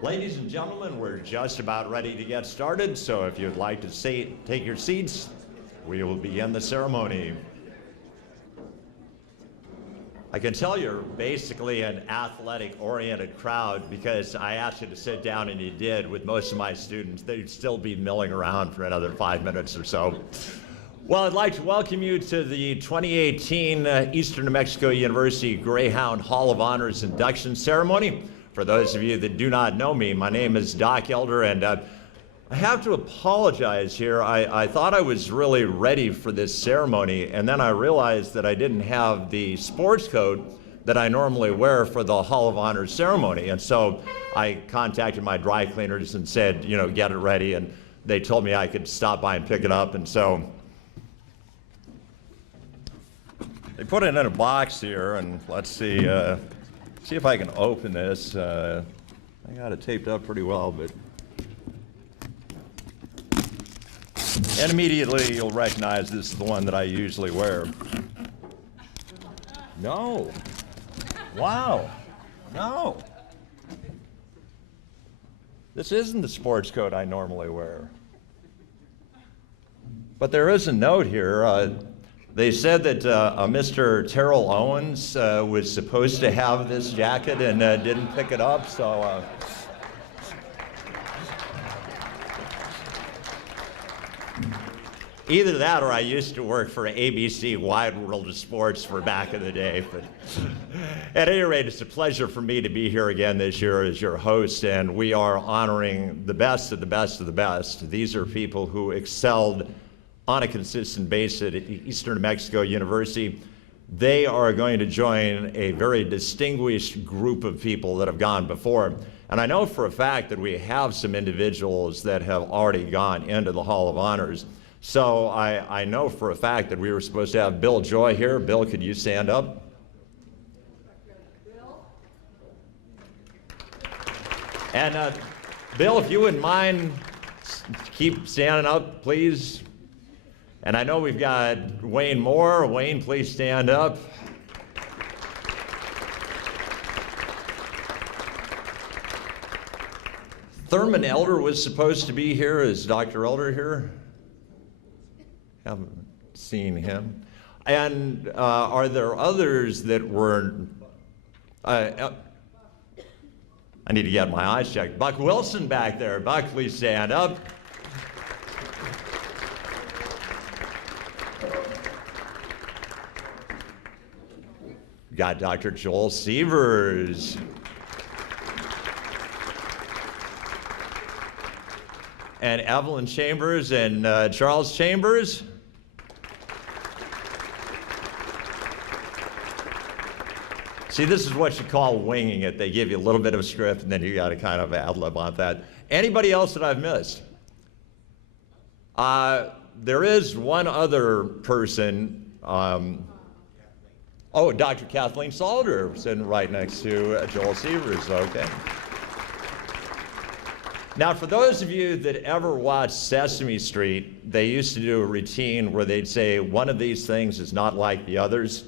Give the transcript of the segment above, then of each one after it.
Ladies and gentlemen, we're just about ready to get started, so if you'd like to take your seats, we will begin the ceremony. I can tell you're basically an athletic-oriented crowd because I asked you to sit down and you did. With most of my students, they'd still be milling around for another 5 minutes or so. Well, I'd like to welcome you to the 2018 Eastern New Mexico University Greyhound Hall of Honors induction ceremony. For those of you that do not know me, my name is Doc Elder, and I have to apologize here. I thought I was really ready for this ceremony, and then I realized that I didn't have the sports coat that I normally wear for the Hall of Honors ceremony. And so I contacted my dry cleaners and said, you know, get it ready, and they told me I could stop by and pick it up, and so they put it in a box here, and let's see if I can open this. I got it taped up pretty well, but. And immediately you'll recognize this is the one that I usually wear. No. Wow. No. This isn't the sports coat I normally wear. But there is a note here. They said that Mr. Terrell Owens was supposed to have this jacket and didn't pick it up, so. Either that or I used to work for ABC Wide World of Sports for back in the day. But at any rate, it's a pleasure for me to be here again this year as your host, and we are honoring the best of the best of the best. These are people who excelled on a consistent basis at Eastern New Mexico University. They are going to join a very distinguished group of people that have gone before. And I know for a fact that we have some individuals that have already gone into the Hall of Honors. So I know for a fact that we were supposed to have Bill Joy here. Bill, could you stand up? And Bill, if you wouldn't mind, keep standing up, please. And I know we've got Wayne Moore. Wayne, please stand up. Thurman Elder was supposed to be here. Is Dr. Elder here? Haven't seen him. And are there others that were, I need to get my eyes checked. Buck Wilson back there. Buck, please stand up. Got Dr. Joel Sievers. And Evelyn Chambers and Charles Chambers. See, this is what you call winging it. They give you a little bit of a script, and then you got to kind of ad-lib on that. Anybody else that I've missed? There is one other person. Oh, Dr. Kathleen Salter, sitting right next to Joel Sievers. Okay. Now, for those of you that ever watched Sesame Street, they used to do a routine where they'd say, one of these things is not like the others.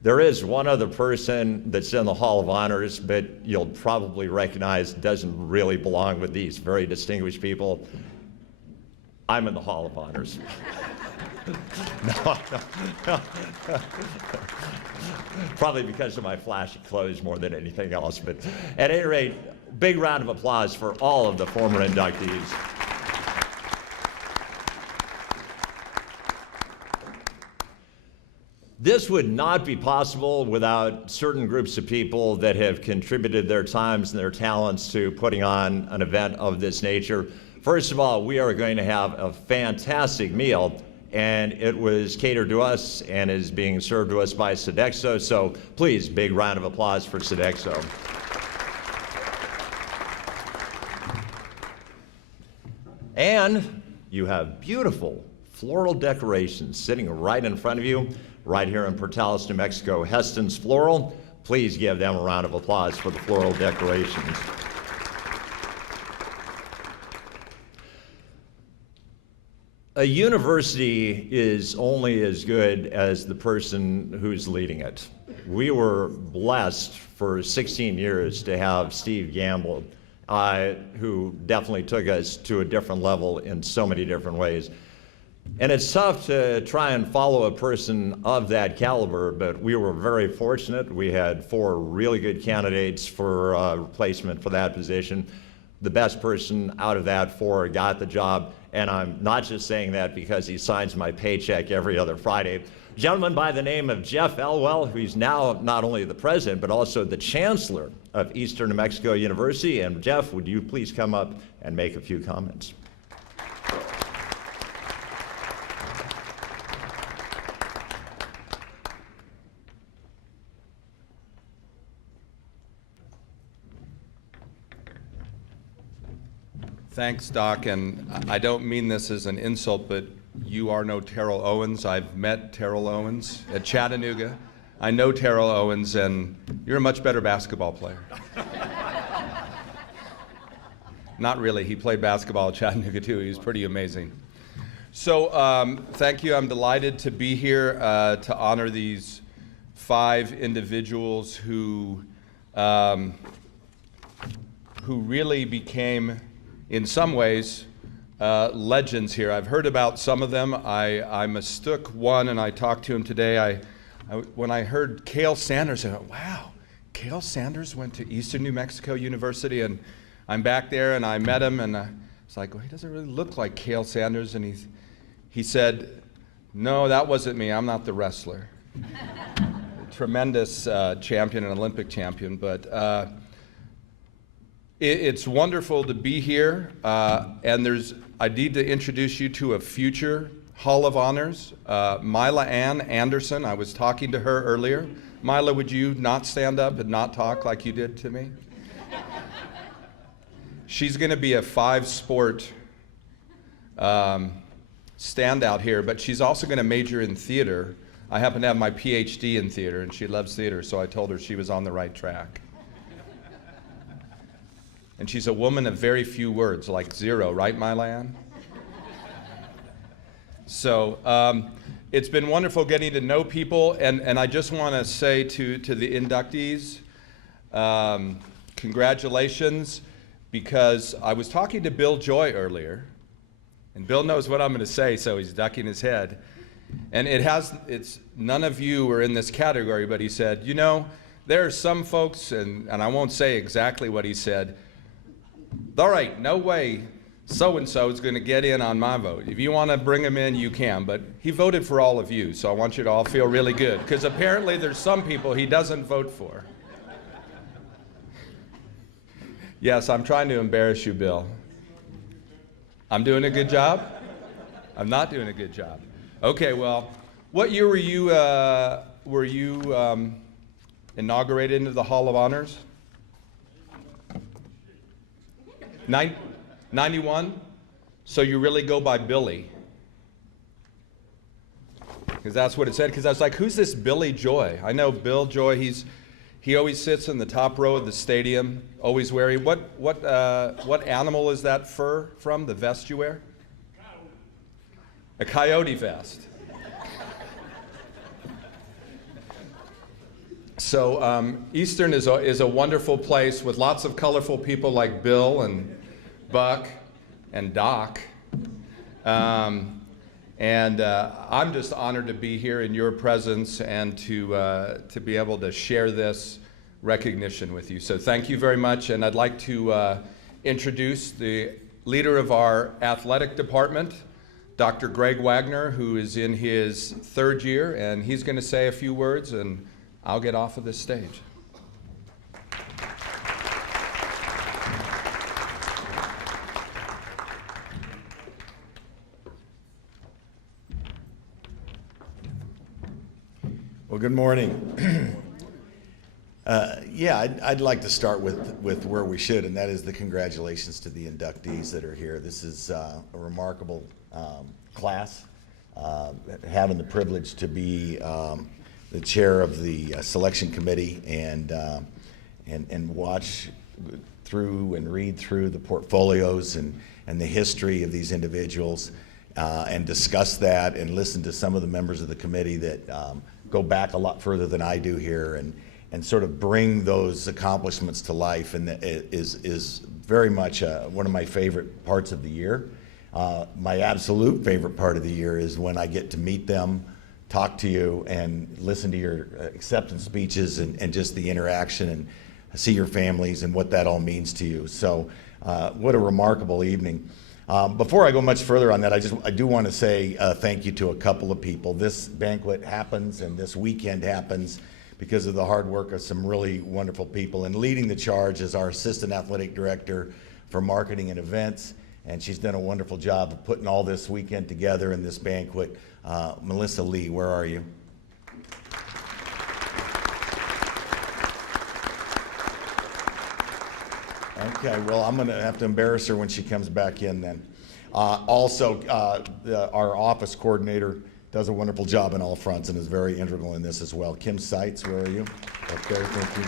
There is one other person that's in the Hall of Honors, but you'll probably recognize doesn't really belong with these very distinguished people. I'm in the Hall of Honors. No. Probably because of my flashy clothes more than anything else, but at any rate, big round of applause for all of the former inductees. This would not be possible without certain groups of people that have contributed their times and their talents to putting on an event of this nature. First of all, we are going to have a fantastic meal, and it was catered to us and is being served to us by Sodexo, so please, big round of applause for Sodexo. And you have beautiful floral decorations sitting right in front of you, right here in Portales, New Mexico. Heston's Floral, please give them a round of applause for the floral decorations. A university is only as good as the person who's leading it. We were blessed for 16 years to have Steve Gamble who definitely took us to a different level in so many different ways. And it's tough to try and follow a person of that caliber, but we were very fortunate. We had 4 really good candidates for replacement for that position. The best person out of that 4 got the job, and I'm not just saying that because he signs my paycheck every other Friday. A gentleman by the name of Jeff Elwell, who's now not only the president, but also the chancellor of Eastern New Mexico University. And Jeff, would you please come up and make a few comments? Thanks, Doc, and I don't mean this as an insult, but you are no Terrell Owens. I've met Terrell Owens at Chattanooga. I know Terrell Owens, and you're a much better basketball player. Not really. He played basketball at Chattanooga, too. He was pretty amazing. So thank you. I'm delighted to be here to honor these 5 individuals who really became, in some ways, legends here. I've heard about some of them. I mistook one, and I talked to him today. When I heard Cale Sanders, I went, wow, Cale Sanders went to Eastern New Mexico University, and I'm back there, and I met him, and I was like, well, he doesn't really look like Cale Sanders, and he said, no, that wasn't me. I'm not the wrestler. Tremendous champion, an Olympic champion, but it's wonderful to be here, and I need to introduce you to a future Hall of Honors, Myla Ann Anderson. I was talking to her earlier. Myla, would you not stand up and not talk like you did to me? She's going to be a 5-sport standout here, but she's also going to major in theater. I happen to have my PhD in theater, and she loves theater, so I told her she was on the right track. And she's a woman of very few words, like 0, right, Myla Ann? So it's been wonderful getting to know people, and I just want to say to the inductees, congratulations, because I was talking to Bill Joy earlier, and Bill knows what I'm going to say, so he's ducking his head. And it's none of you are in this category, but he said, you know, there are some folks, and I won't say exactly what he said, all right, no way so-and-so is going to get in on my vote. If you want to bring him in, you can, but he voted for all of you, so I want you to all feel really good, because apparently there's some people he doesn't vote for. Yes, I'm trying to embarrass you, Bill. I'm doing a good job? I'm not doing a good job. Okay, well, what year were you inaugurated into the Hall of Honors? 91? So you really go by Billy? Because that's what it said. Because I was like, who's this Billy Joy? I know Bill Joy. He always sits in the top row of the stadium, always wearing what animal is that fur from? The vest you wear? A coyote vest. So Eastern is a wonderful place with lots of colorful people like Bill and Buck and Doc. And I'm just honored to be here in your presence and to be able to share this recognition with you. So thank you very much, and I'd like to introduce the leader of our athletic department, Dr. Greg Wagner, who is in his 3rd year, and he's going to say a few words, and I'll get off of this stage. Well, good morning. I'd like to start with where we should, and that is the congratulations to the inductees that are here. This is a remarkable class. Having the privilege to be the chair of the selection committee and watch through and read through the portfolios and the history of these individuals and discuss that and listen to some of the members of the committee that go back a lot further than I do here and sort of bring those accomplishments to life, and is very much one of my favorite parts of the year. My absolute favorite part of the year is when I get to meet them, talk to you, and listen to your acceptance speeches and just the interaction and see your families and what that all means to you. So what a remarkable evening. Before I go much further on that, I do want to say thank you to a couple of people. This banquet happens and this weekend happens because of the hard work of some really wonderful people. And leading the charge is our Assistant Athletic Director for Marketing and Events, and she's done a wonderful job of putting all this weekend together in this banquet. Melissa Lee, where are you? Okay, well, I'm going to have to embarrass her when she comes back in then. Also, our office coordinator does a wonderful job on all fronts and is very integral in this as well. Kim Seitz, where are you? Up there, thank you.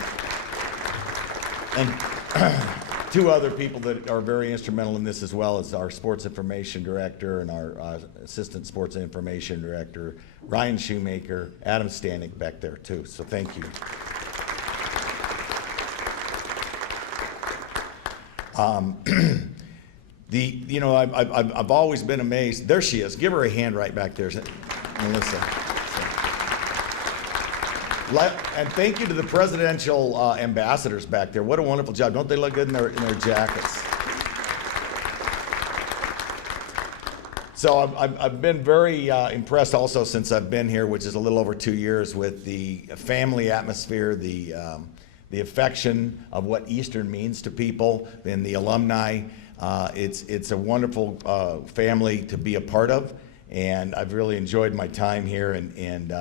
And two other people that are very instrumental in this as well is our Sports Information Director and our Assistant Sports Information Director, Ryan Shoemaker, Adam Stanek back there too, so thank you. I've always been amazed. There she is. Give her a hand right back there, Melissa. And thank you to the presidential ambassadors back there. What a wonderful job. Don't they look good in their jackets? So I've been very impressed also since I've been here, which is a little over 2 years, with the family atmosphere, the affection of what Eastern means to people, and the alumni. It's a wonderful family to be a part of, and I've really enjoyed my time here, and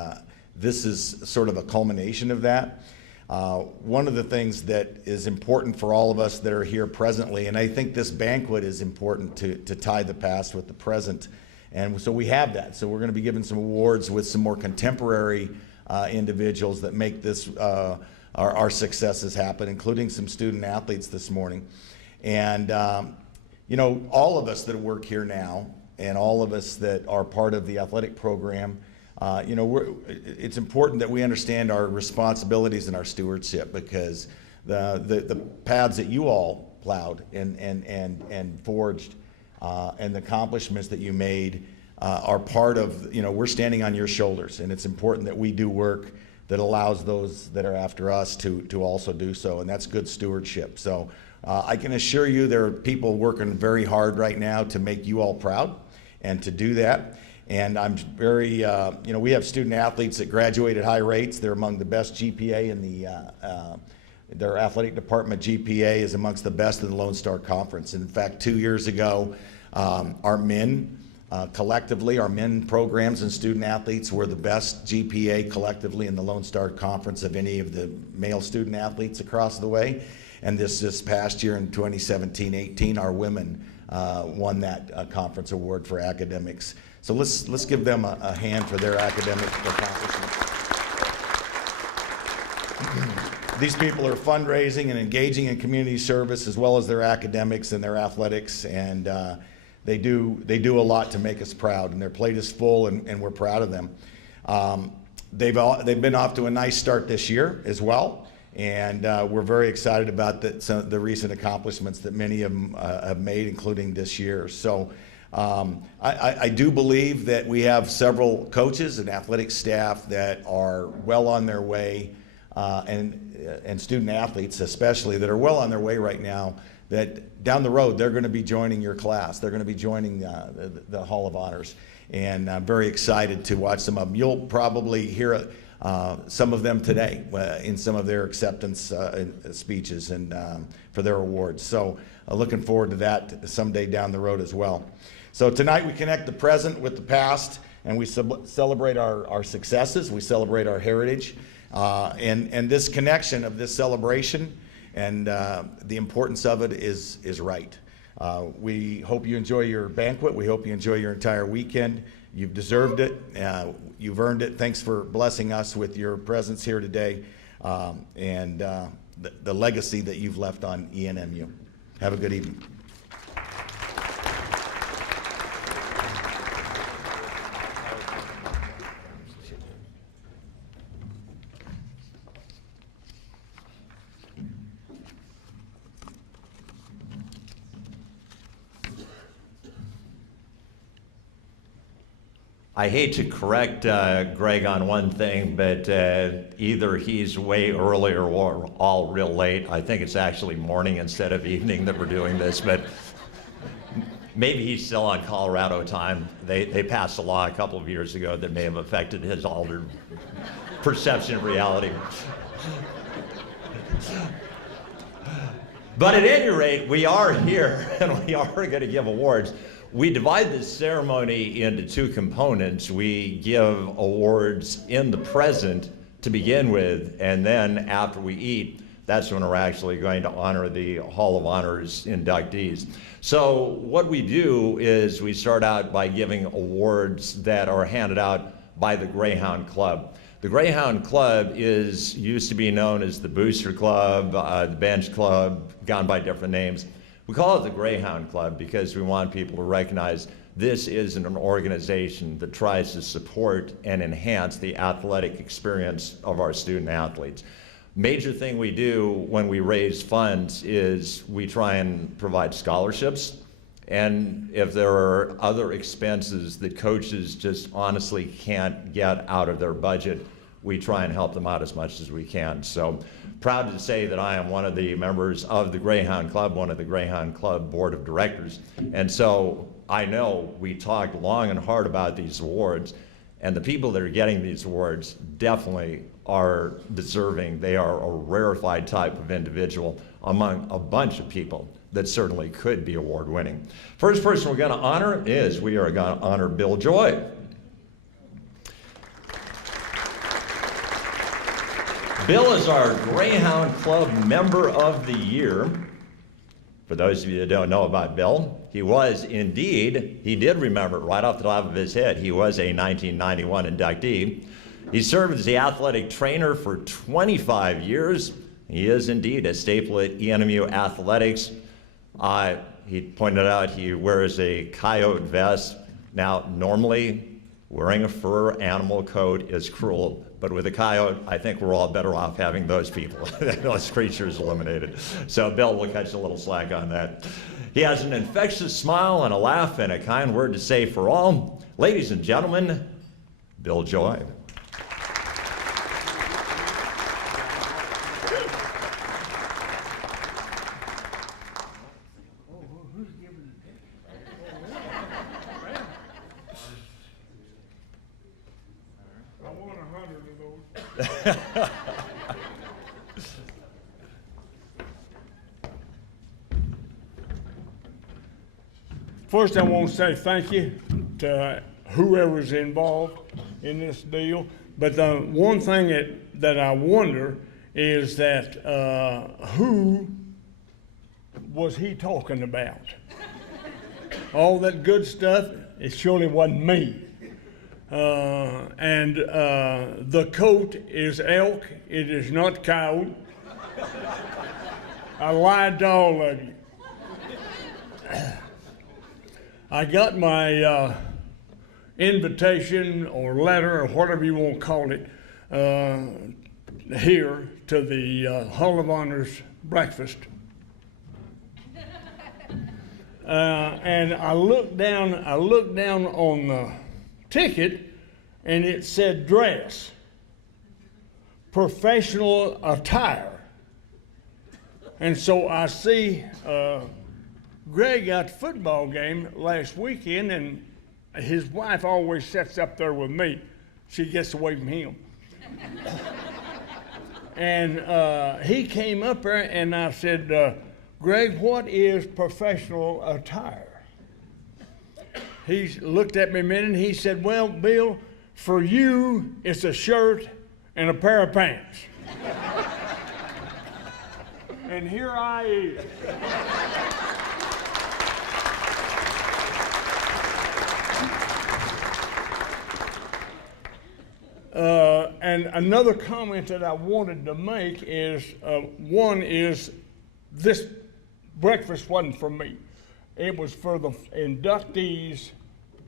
this is sort of a culmination of that. One of the things that is important for all of us that are here presently, and I think this banquet is important to tie the past with the present, and so we have that. So we're going to be giving some awards with some more contemporary individuals that make this our successes happen, including some student athletes this morning. And all of us that work here now, and all of us that are part of the athletic program, it's important that we understand our responsibilities and our stewardship, because the paths that you all plowed and forged and the accomplishments that you made are part of, we're standing on your shoulders, and it's important that we do work that allows those that are after us to also do so, and that's good stewardship. So I can assure you there are people working very hard right now to make you all proud and to do that. And I'm very, we have student athletes that graduate at high rates. They're among the best GPA in their athletic department. GPA is amongst the best in the Lone Star Conference. In fact, 2 years ago, our men collectively, our men programs and student athletes were the best GPA collectively in the Lone Star Conference of any of the male student athletes across the way. And this past year in 2017-18, our women won that conference award for academics. So let's give them a hand for their academic accomplishments. These people are fundraising and engaging in community service as well as their academics and their athletics, and they do a lot to make us proud, and their plate is full, and we're proud of them. They've been off to a nice start this year as well, and we're very excited about the recent accomplishments that many of them have made, including this year. So I do believe that we have several coaches and athletic staff that are well on their way, and student athletes especially, that are well on their way right now, that down the road they're going to be joining your class. They're going to be joining the Hall of Honors, and I'm very excited to watch some of them. You'll probably hear some of them today in some of their acceptance speeches and for their awards. So looking forward to that someday down the road as well. So tonight we connect the present with the past, and we celebrate our successes, we celebrate our heritage, and this connection of this celebration and the importance of it is right. We hope you enjoy your banquet. We hope you enjoy your entire weekend. You've deserved it. You've earned it. Thanks for blessing us with your presence here today, and the legacy that you've left on ENMU. Have a good evening. I hate to correct Greg on one thing, but either he's way early or we're all real late. I think it's actually morning instead of evening that we're doing this, but maybe he's still on Colorado time. They passed a law a couple of years ago that may have affected his altered perception of reality. But at any rate, we are here and we are going to give awards. We divide this ceremony into two components. We give awards in the present to begin with, and then after we eat, that's when we're actually going to honor the Hall of Honors inductees. So what we do is we start out by giving awards that are handed out by the Greyhound Club. The Greyhound Club used to be known as the Booster Club, the Bench Club, gone by different names. We call it the Greyhound Club because we want people to recognize this is an organization that tries to support and enhance the athletic experience of our student athletes. Major thing we do when we raise funds is we try and provide scholarships, and if there are other expenses that coaches just honestly can't get out of their budget, we try and help them out as much as we can. So proud to say that I am one of the members of the Greyhound Club, one of the Greyhound Club Board of Directors, and so I know we talked long and hard about these awards, and the people that are getting these awards definitely are deserving. They are a rarefied type of individual among a bunch of people that certainly could be award winning. First person we're going to honor is we are going to honor Bill Joy. Bill is our Greyhound Club Member of the Year. For those of you that don't know about Bill, he did remember it right off the top of his head. He was a 1991 inductee. He served as the athletic trainer for 25 years. He is indeed a staple at ENMU Athletics. He pointed out he wears a coyote vest. Now, normally, wearing a fur animal coat is cruel, but with a coyote, I think we're all better off having those people, those creatures eliminated. So Bill will catch a little slack on that. He has an infectious smile and a laugh and a kind word to say for all. Ladies and gentlemen, Bill Joy. First, I want to say thank you to whoever's involved in this deal. But the one thing that I wonder is that who was he talking about? All that good stuff, it surely wasn't me. And the coat is elk, it is not coyote. I lied to all of you. I got my invitation or letter or whatever you want to call it here to the Hall of Honors breakfast. And I looked down on the ticket and it said dress, professional attire. And so I see Greg got the football game last weekend, and his wife always sits up there with me. She gets away from him. And he came up there, and I said, Greg, what is professional attire? He looked at me a minute, and he said, well, Bill, for you, it's a shirt and a pair of pants. And here I is. And another comment that I wanted to make is, one is this breakfast wasn't for me. It was for the inductees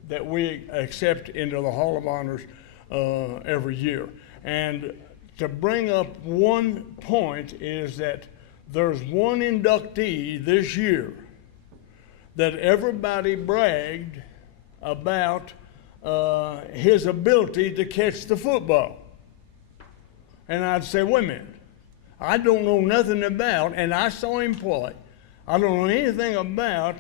that we accept into the Hall of Honors every year. And to bring up one point is that there's one inductee this year that everybody bragged about his ability to catch the football. And I'd say, wait a minute, I don't know nothing about, and I saw him play. I don't know anything about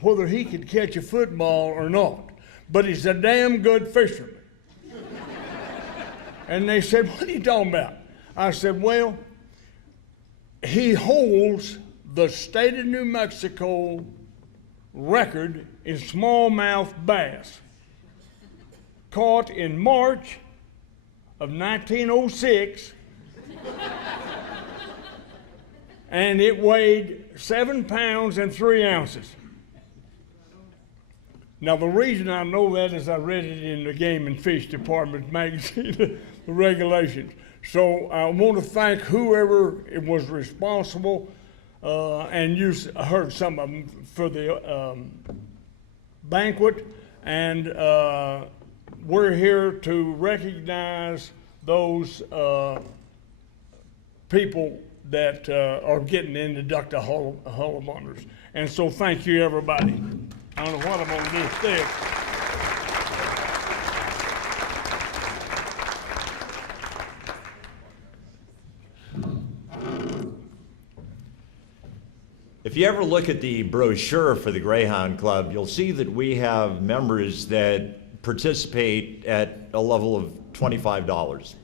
whether he could catch a football or not, but he's a damn good fisherman. And they said, what are you talking about? I said, well, he holds the state of New Mexico record in smallmouth bass, caught in March of 1906, and it weighed 7 pounds and 3 ounces. Now, the reason I know that is I read it in the Game and Fish Department magazine, the regulations. So I want to thank whoever was responsible, and you heard some of them for the banquet, and we're here to recognize those people that are getting into Dr. Hall of Honors. And so thank you, everybody. I don't know what I'm going to do with this. If you ever look at the brochure for the Greyhound Club, you'll see that we have members that participate at a level of $25.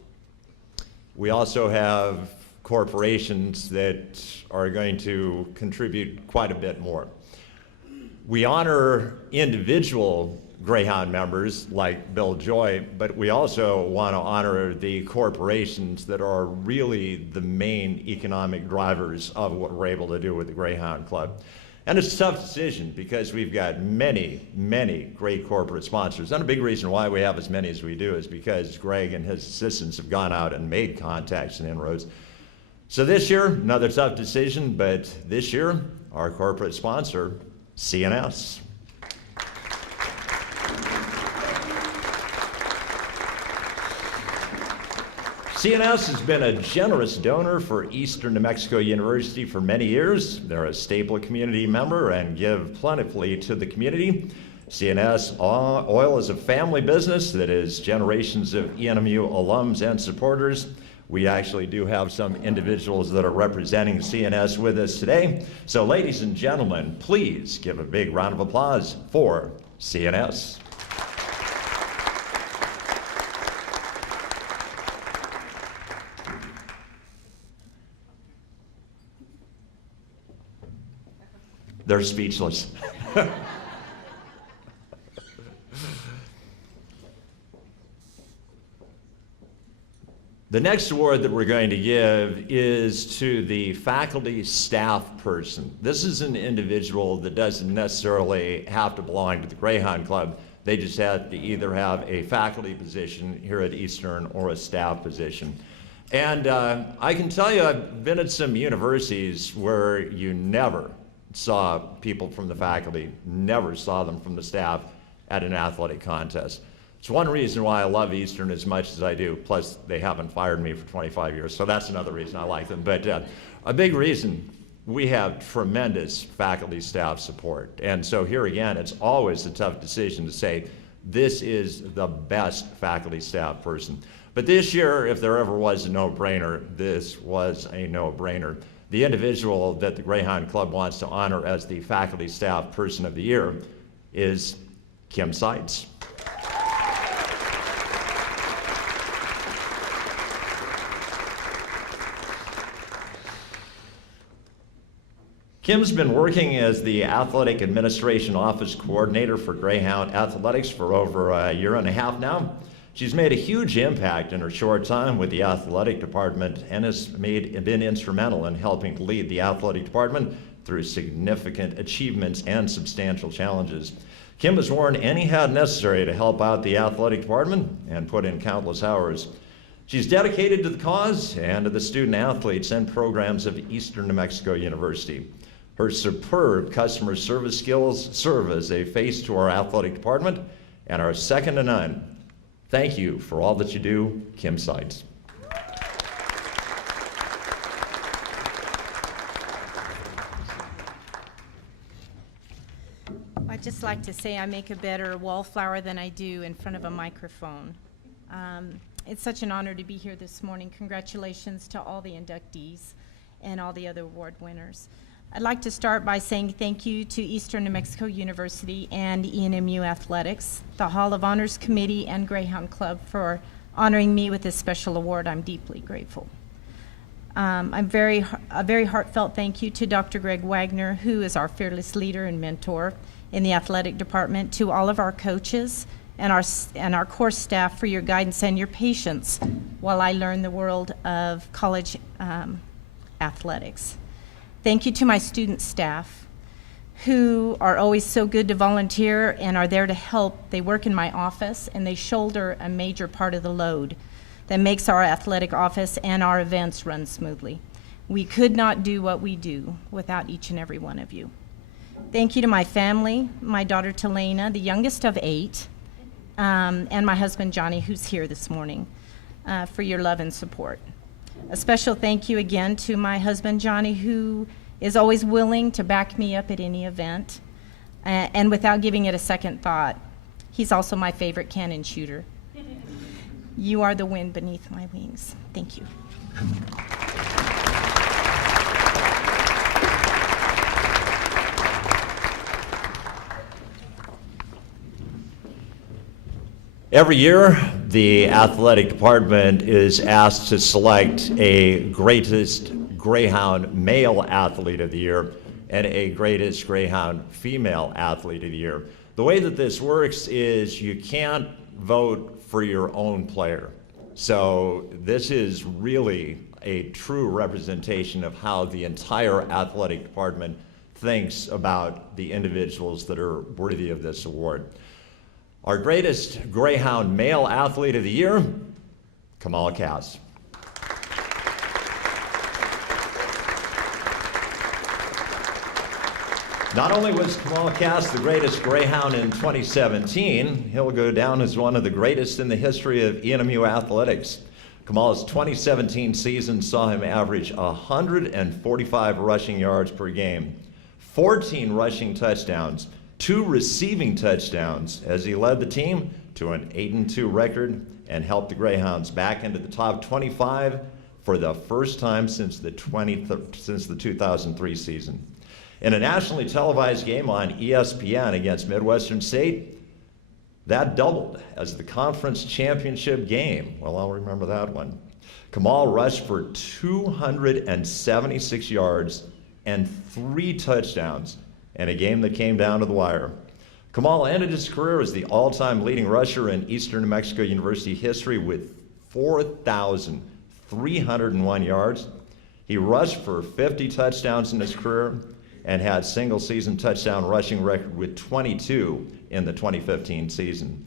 We also have corporations that are going to contribute quite a bit more. We honor individual Greyhound members like Bill Joy, but we also want to honor the corporations that are really the main economic drivers of what we're able to do with the Greyhound Club. And it's a tough decision because we've got many, many great corporate sponsors. And a big reason why we have as many as we do is because Greg and his assistants have gone out and made contacts and inroads. So this year, another tough decision, but this year, our corporate sponsor, CNS. CNS has been a generous donor for Eastern New Mexico University for many years. They're a staple community member and give plentifully to the community. CNS Oil is a family business that is generations of ENMU alums and supporters. We actually do have some individuals that are representing CNS with us today. So ladies and gentlemen, please give a big round of applause for CNS. They're speechless. The next award that we're going to give is to the faculty staff person. This is an individual that doesn't necessarily have to belong to the Greyhound Club. They just have to either have a faculty position here at Eastern or a staff position. And I can tell you, I've been at some universities where you never saw people from the faculty, never saw them from the staff at an athletic contest. It's one reason why I love Eastern as much as I do, plus they haven't fired me for 25 years, so that's another reason I like them. But a big reason, we have tremendous faculty staff support. And so here again, it's always a tough decision to say, this is the best faculty staff person. But this year, if there ever was a no-brainer, this was a no-brainer. The individual that the Greyhound Club wants to honor as the faculty staff person of the year is Kim Seitz. Kim's been working as the Athletic Administration Office Coordinator for Greyhound Athletics for over a year and a half now. She's made a huge impact in her short time with the athletic department and has been instrumental in helping to lead the athletic department through significant achievements and substantial challenges. Kim has worn any hat necessary to help out the athletic department and put in countless hours. She's dedicated to the cause and to the student athletes and programs of Eastern New Mexico University. Her superb customer service skills serve as a face to our athletic department and are second to none. Thank you for all that you do, Kim Seitz. Watch just like to say I make a better wallflower than I do in front of a microphone. It's such an honor to be here this morning. Congratulations to all the inductees and all the other award winners. I'd like to start by saying thank you to Eastern New Mexico University and ENMU Athletics, the Hall of Honors Committee, and Greyhound Club for honoring me with this special award. I'm deeply grateful. A very heartfelt thank you to Dr. Greg Wagner, who is our fearless leader and mentor in the athletic department, to all of our coaches and our core staff for your guidance and your patience while I learn the world of college athletics. Thank you to my student staff, who are always so good to volunteer and are there to help. They work in my office and they shoulder a major part of the load that makes our athletic office and our events run smoothly. We could not do what we do without each and every one of you. Thank you to my family, my daughter Talena, the youngest of 8, and my husband Johnny, who's here this morning, for your love and support. A special thank you again to my husband Johnny, who is always willing to back me up at any event, and without giving it a second thought. He's also my favorite cannon shooter. You are the wind beneath my wings. Thank you. Every year, the athletic department is asked to select a greatest Greyhound male athlete of the year and a greatest Greyhound female athlete of the year. The way that this works is you can't vote for your own player. So this is really a true representation of how the entire athletic department thinks about the individuals that are worthy of this award. Our greatest Greyhound male athlete of the year, Kamal Cass. Not only was Kamal Cass the greatest Greyhound in 2017, he'll go down as one of the greatest in the history of ENMU athletics. Kamal's 2017 season saw him average 145 rushing yards per game, 14 rushing touchdowns, 2 receiving touchdowns, as he led the team to an 8-2 record and helped the Greyhounds back into the top 25 for the first time since the 2003 season. In a nationally televised game on ESPN against Midwestern State, that doubled as the conference championship game. Well, I'll remember that one. Kamal rushed for 276 yards and 3 touchdowns in a game that came down to the wire. Kamal ended his career as the all-time leading rusher in Eastern New Mexico University history with 4,301 yards. He rushed for 50 touchdowns in his career and had single-season touchdown rushing record with 22 in the 2015 season.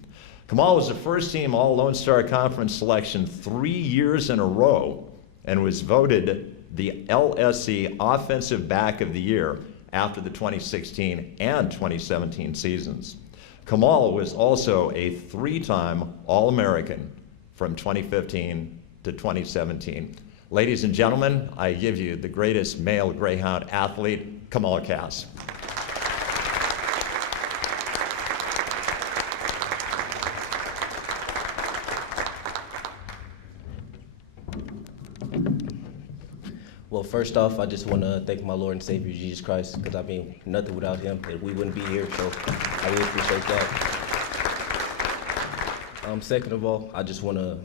Kamal was a first-team All-Lone Star Conference selection 3 years in a row and was voted the LSC Offensive Back of the Year after the 2016 and 2017 seasons. Kamal was also a 3-time All-American from 2015 to 2017. Ladies and gentlemen, I give you the greatest male Greyhound athlete, Kamal Cass. Well, first off, I just want to thank my Lord and Savior, Jesus Christ, because I mean, nothing without him, and we wouldn't be here, so I really appreciate that. Second of all, I just want to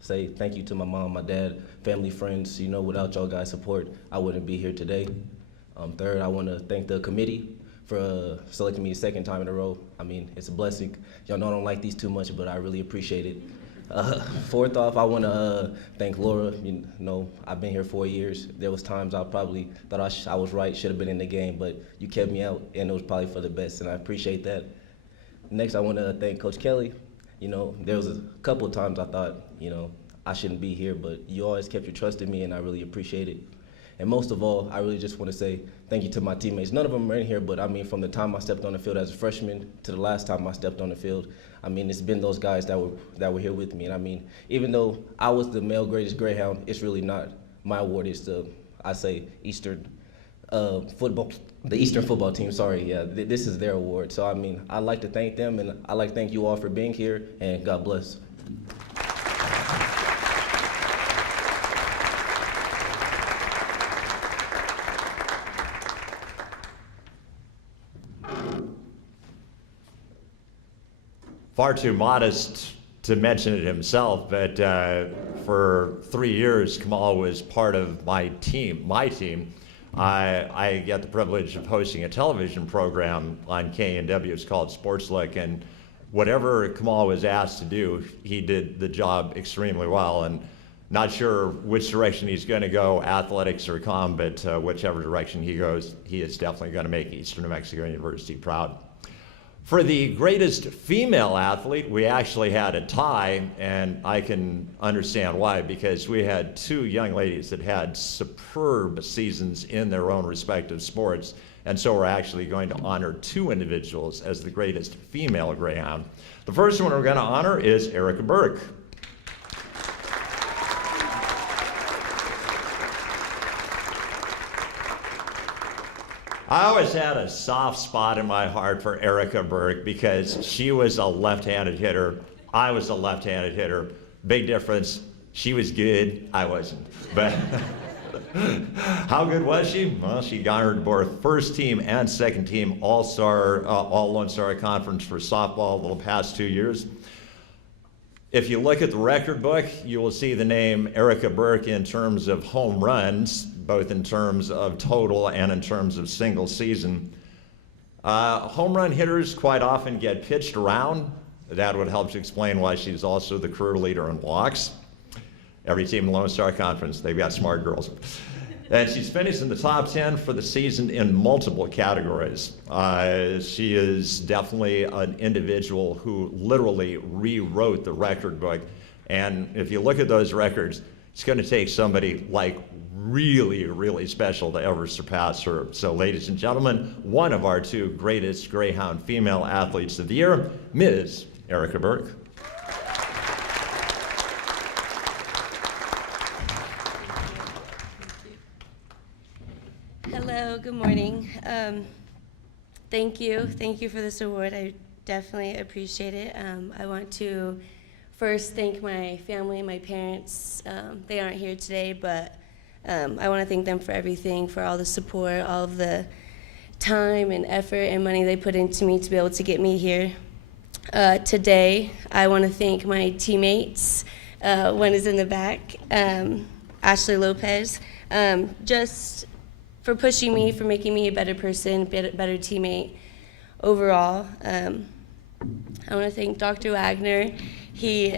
say thank you to my mom, my dad, family, friends. You know, without y'all guys' support, I wouldn't be here today. Third, I want to thank the committee for selecting me a second time in a row. I mean, it's a blessing. Y'all know I don't like these too much, but I really appreciate it. Fourth off, I want to thank Laura. You know, I've been here 4 years. There was times I probably thought I was right, should have been in the game, but you kept me out, and it was probably for the best, and I appreciate that. Next, I want to thank Coach Kelly. You know, there was a couple of times I thought, you know, I shouldn't be here, but you always kept your trust in me, and I really appreciate it. And most of all, I really just want to say thank you to my teammates. None of them are in here, but I mean, from the time I stepped on the field as a freshman to the last time I stepped on the field, I mean, it's been those guys that were here with me. And I mean, even though I was the male greatest Greyhound, it's really not my award. It's the, I say, Eastern football, the Eastern football team, sorry, yeah, this is their award. So I mean, I'd like to thank them, and I'd like to thank you all for being here, and God bless. Far too modest to mention it himself, but for 3 years, Kamal was part of my team. I get the privilege of hosting a television program on KNW. It's called Sports Look, and whatever Kamal was asked to do, he did the job extremely well. And not sure which direction he's going to go, athletics or comm, but whichever direction he goes, he is definitely going to make Eastern New Mexico University proud. For the greatest female athlete, we actually had a tie, and I can understand why, because we had two young ladies that had superb seasons in their own respective sports, and so we're actually going to honor two individuals as the greatest female Greyhound. The first one we're going to honor is Erica Burke. I always had a soft spot in my heart for Erica Burke because she was a left-handed hitter. I was a left-handed hitter. Big difference. She was good. I wasn't. But how good was she? Well, she garnered both first team and second team All-Star, All Lone Star Conference for softball the past 2 years. If you look at the record book, you will see the name Erica Burke in terms of home runs, both in terms of total and in terms of single season. Home run hitters quite often get pitched around. That would help to explain why she's also the career leader in walks. Every team in the Lone Star Conference, they've got smart girls. And she's finished in the top 10 for the season in multiple categories. She is definitely an individual who literally rewrote the record book. And if you look at those records, it's going to take somebody like really, really special to ever surpass her. So ladies and gentlemen, one of our two greatest Greyhound female athletes of the year, Ms. Erica Burke. Hello, good morning. Thank you for this award. I definitely appreciate it. I want to first thank my family, my parents. They aren't here today, but I want to thank them for everything, for all the support, all of the time and effort and money they put into me to be able to get me here. Today, I want to thank my teammates. One is in the back, Ashley Lopez, just for pushing me, for making me a better person, better teammate overall. I want to thank Dr. Wagner. He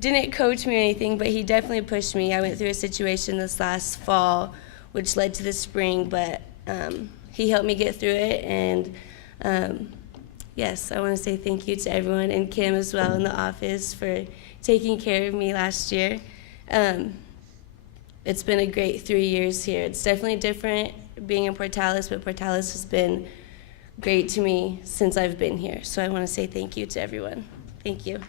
didn't coach me or anything, but he definitely pushed me. I went through a situation this last fall, which led to the spring, but he helped me get through it. And yes, I want to say thank you to everyone, and Kim as well in the office for taking care of me last year. It's been a great 3 years here. It's definitely different being in Portales, but Portales has been great to me since I've been here. So I want to say thank you to everyone. Thank you.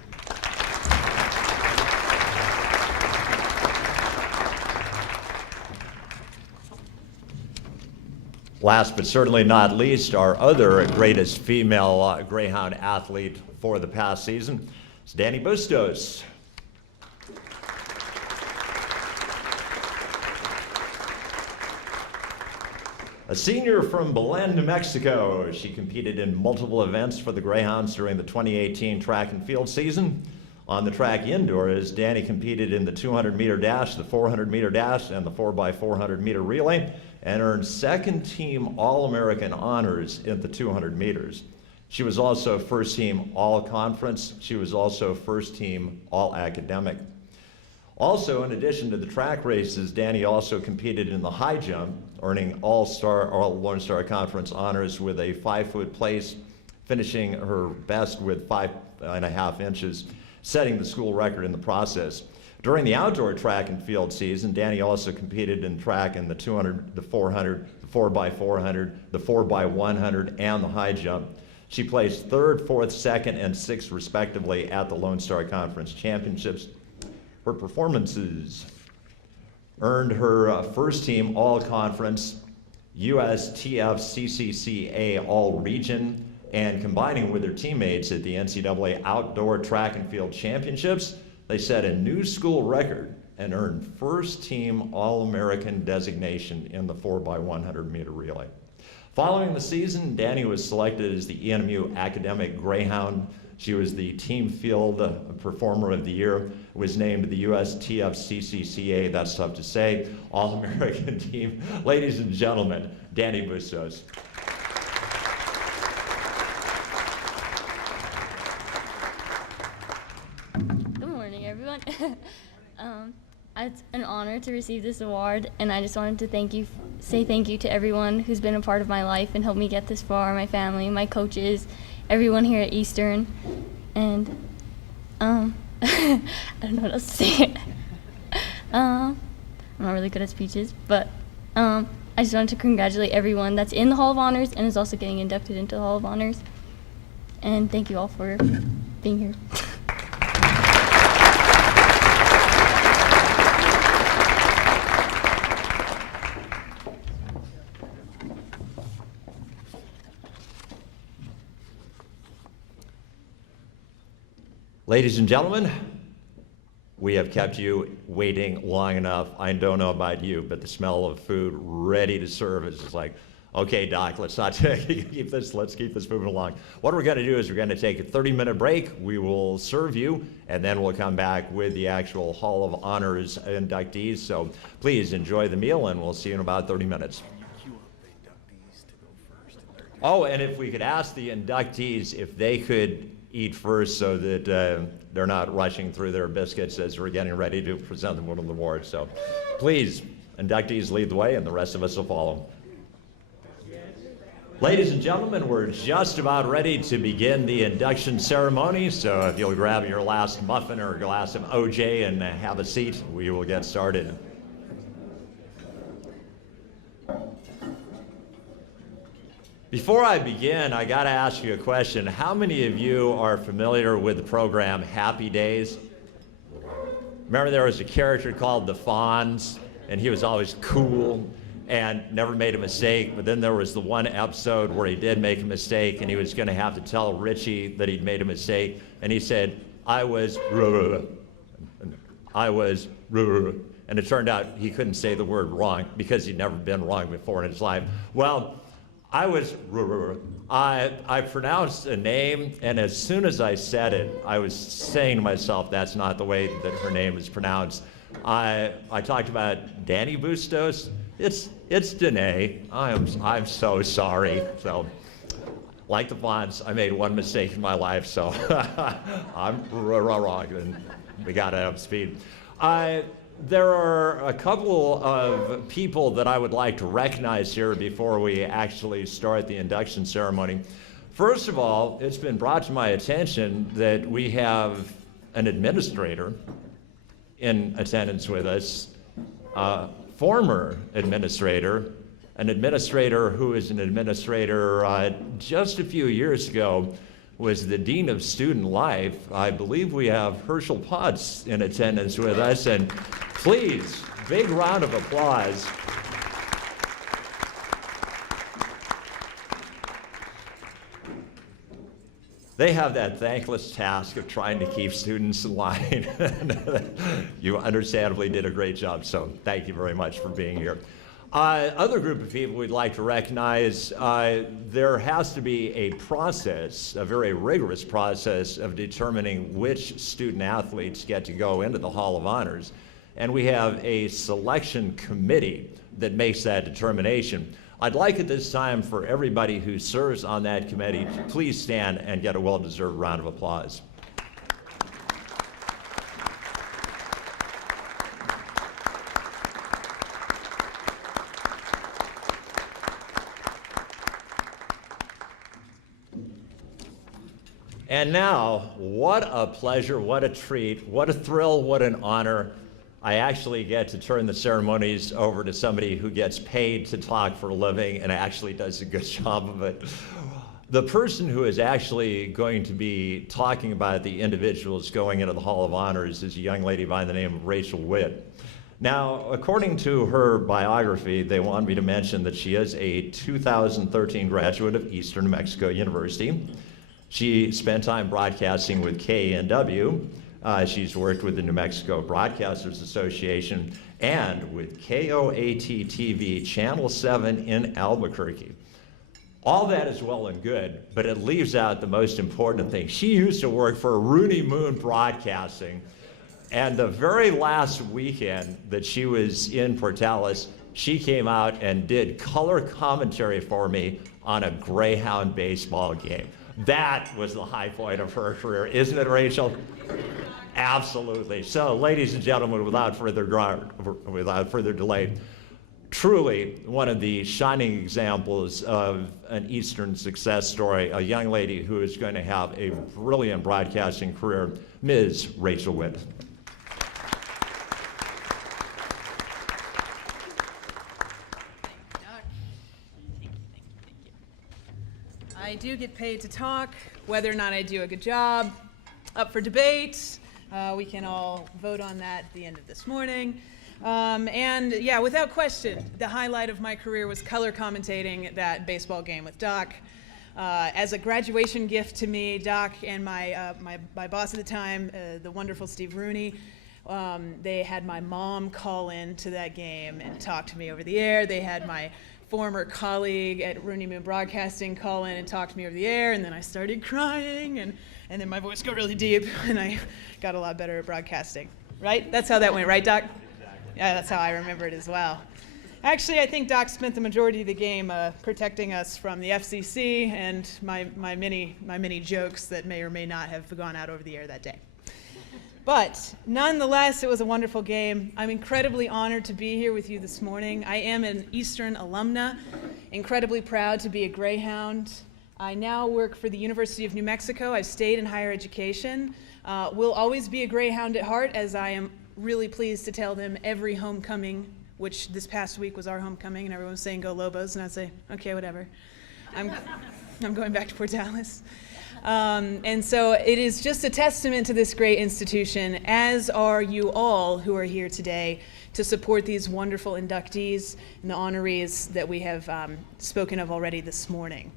Last but certainly not least, our other greatest female Greyhound athlete for the past season is Danny Bustos. A senior from Belen, New Mexico, she competed in multiple events for the Greyhounds during the 2018 track and field season. On the track indoors, Danny competed in the 200-meter dash, the 400-meter dash, and the 4x400-meter relay, and earned second-team All-American honors in the 200 meters. She was also first-team All-Conference. She was also first-team All-Academic. Also, in addition to the track races, Danny also competed in the high jump, earning All-Star or Lone Star Conference honors with a 5-foot place, finishing her best with 5.5 inches, setting the school record in the process. During the outdoor track and field season, Danny also competed in track in the 200, the 400, the 4x400, the 4x100, and the high jump. She placed 3rd, 4th, 2nd, and 6th respectively at the Lone Star Conference Championships. Her performances earned her first team All-Conference USTFCCCA All-Region, and combining with their teammates at the NCAA Outdoor Track and Field Championships, they set a new school record and earned first team All-American designation in the 4x100 meter relay. Following the season, Danny was selected as the ENMU Academic Greyhound. She was the Team Field Performer of the Year, was named the USTFCCCA, that's tough to say, All-American Team. Ladies and gentlemen, Danny Bustos. Good morning, everyone. It's an honor to receive this award, and I just wanted to say thank you to everyone who's been a part of my life and helped me get this far, my family, my coaches, everyone here at Eastern, and I don't know what else to say. I'm not really good at speeches, but I just wanted to congratulate everyone that's in the Hall of Honors and is also getting inducted into the Hall of Honors, and thank you all for being here. Ladies and gentlemen, we have kept you waiting long enough. I don't know about you, but the smell of food ready to serve is just like, okay, Doc, let's keep this moving along. What we're gonna do is we're gonna take a 30-minute break. We will serve you, and then we'll come back with the actual Hall of Honors inductees. So please enjoy the meal, and we'll see you in about 30 minutes. Oh, and if we could ask the inductees if they could eat first so that they're not rushing through their biscuits as we're getting ready to present them with an award. So please, inductees lead the way and the rest of us will follow. Ladies and gentlemen, we're just about ready to begin the induction ceremony. So if you'll grab your last muffin or a glass of OJ and have a seat, we will get started. Before I begin, I gotta ask you a question. How many of you are familiar with the program Happy Days? Remember there was a character called the Fonz, and he was always cool and never made a mistake, but then there was the one episode where he did make a mistake and he was gonna have to tell Richie that he'd made a mistake, and he said, I was, and it turned out he couldn't say the word wrong because he'd never been wrong before in his life. Well, I pronounced a name, and as soon as I said it, I was saying to myself, that's not the way that her name is pronounced. I talked about Danny Bustos. It's Danae. I'm so sorry. So, like the Fonz, I made one mistake in my life, so I'm wrong, and we got up speed. There are a couple of people that I would like to recognize here before we actually start the induction ceremony. First of all, it's been brought to my attention that we have an administrator in attendance with us, former administrator, an administrator who is an administrator just a few years ago was the Dean of Student Life. I believe we have Herschel Potts in attendance with us, and please, big round of applause. They have that thankless task of trying to keep students in line. You understandably did a great job, so thank you very much for being here. Other group of people we'd like to recognize, there has to be a process, a very rigorous process of determining which student athletes get to go into the Hall of Honors. And we have a selection committee that makes that determination. I'd like at this time for everybody who serves on that committee to please stand and get a well-deserved round of applause. And now, what a pleasure, what a treat, what a thrill, what an honor. I actually get to turn the ceremonies over to somebody who gets paid to talk for a living and actually does a good job of it. The person who is actually going to be talking about the individuals going into the Hall of Honors is a young lady by the name of Rachel Witt. Now, according to her biography, they want me to mention that she is a 2013 graduate of Eastern New Mexico University. She spent time broadcasting with KNW. She's worked with the New Mexico Broadcasters Association and with KOAT-TV Channel 7 in Albuquerque. All that is well and good, but it leaves out the most important thing. She used to work for Rooney Moon Broadcasting, and the very last weekend that she was in Portales, she came out and did color commentary for me on a Greyhound baseball game. That was the high point of her career, isn't it, Rachel? Absolutely. So, ladies and gentlemen, without further delay, truly one of the shining examples of an Eastern success story, a young lady who is going to have a brilliant broadcasting career, Ms. Rachel Witt. I do get paid to talk. Whether or not I do a good job, up for debate. We can all vote on that at the end of this morning. And yeah, without question, the highlight of my career was color commentating that baseball game with Doc. As a graduation gift to me, Doc and my boss at the time, the wonderful Steve Rooney, they had my mom call in to that game and talk to me over the air. They had my former colleague at Rooney Moon Broadcasting call in and talk to me over the air, and then I started crying, and then my voice got really deep, and I got a lot better at broadcasting. Right? That's how that went, right, Doc? Yeah, that's how I remember it as well. Actually, I think Doc spent the majority of the game protecting us from the FCC and my many jokes that may or may not have gone out over the air that day. But nonetheless, it was a wonderful game. I'm incredibly honored to be here with you this morning. I am an Eastern alumna, incredibly proud to be a Greyhound. I now work for the University of New Mexico. I've stayed in higher education. Will always be a Greyhound at heart, as I am really pleased to tell them every homecoming, which this past week was our homecoming, and everyone was saying go Lobos, and I'd say, okay, whatever. I'm going back to Portales. And so it is just a testament to this great institution, as are you all who are here today to support these wonderful inductees and the honorees that we have spoken of already this morning.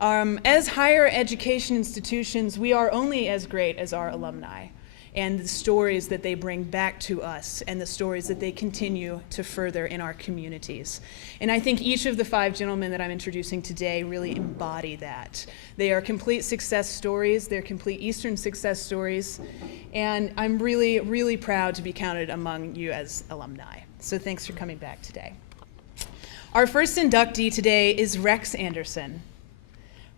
As higher education institutions, we are only as great as our alumni and the stories that they bring back to us and the stories that they continue to further in our communities. And I think each of the 5 gentlemen that I'm introducing today really embody that. They are complete success stories, they're complete Eastern success stories, and I'm really, really proud to be counted among you as alumni. So thanks for coming back today. Our first inductee today is Rex Anderson.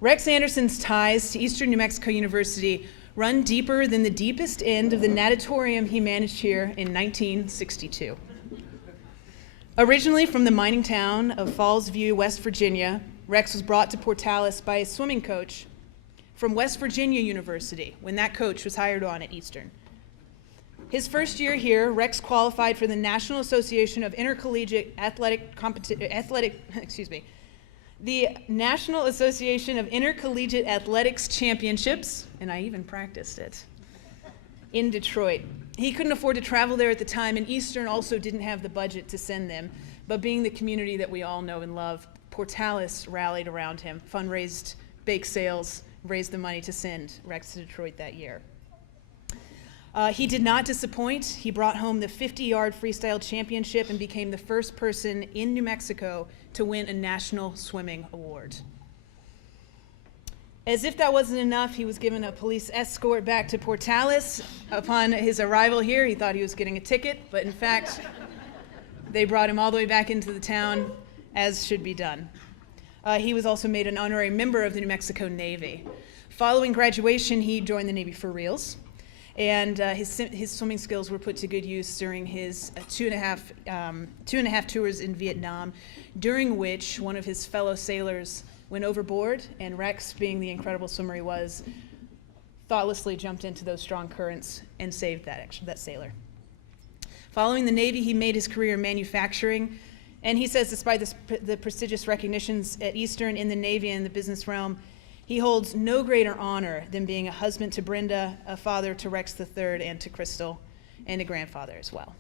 Rex Anderson's ties to Eastern New Mexico University run deeper than the deepest end of the natatorium he managed here in 1962. Originally from the mining town of Falls View, West Virginia, Rex was brought to Portales by a swimming coach from West Virginia University when that coach was hired on at Eastern. His first year here, Rex qualified for the National Association of Intercollegiate the National Association of Intercollegiate Athletics Championships, and I even practiced it, in Detroit. He couldn't afford to travel there at the time, and Eastern also didn't have the budget to send them. But being the community that we all know and love, Portales rallied around him, fundraised bake sales, raised the money to send Rex to Detroit that year. He did not disappoint. He brought home the 50-yard freestyle championship and became the first person in New Mexico to win a national swimming award. As if that wasn't enough, he was given a police escort back to Portales. Upon his arrival here, he thought he was getting a ticket, but in fact, they brought him all the way back into the town, as should be done. He was also made an honorary member of the New Mexico Navy. Following graduation, he joined the Navy for reals. And his swimming skills were put to good use during his two and a half tours in Vietnam, during which one of his fellow sailors went overboard, and Rex, being the incredible swimmer he was, thoughtlessly jumped into those strong currents and saved that sailor. Following the Navy, he made his career in manufacturing, and he says despite the prestigious recognitions at Eastern, in the Navy, and the business realm, he holds no greater honor than being a husband to Brenda, a father to Rex III and to Crystal, and a grandfather as well.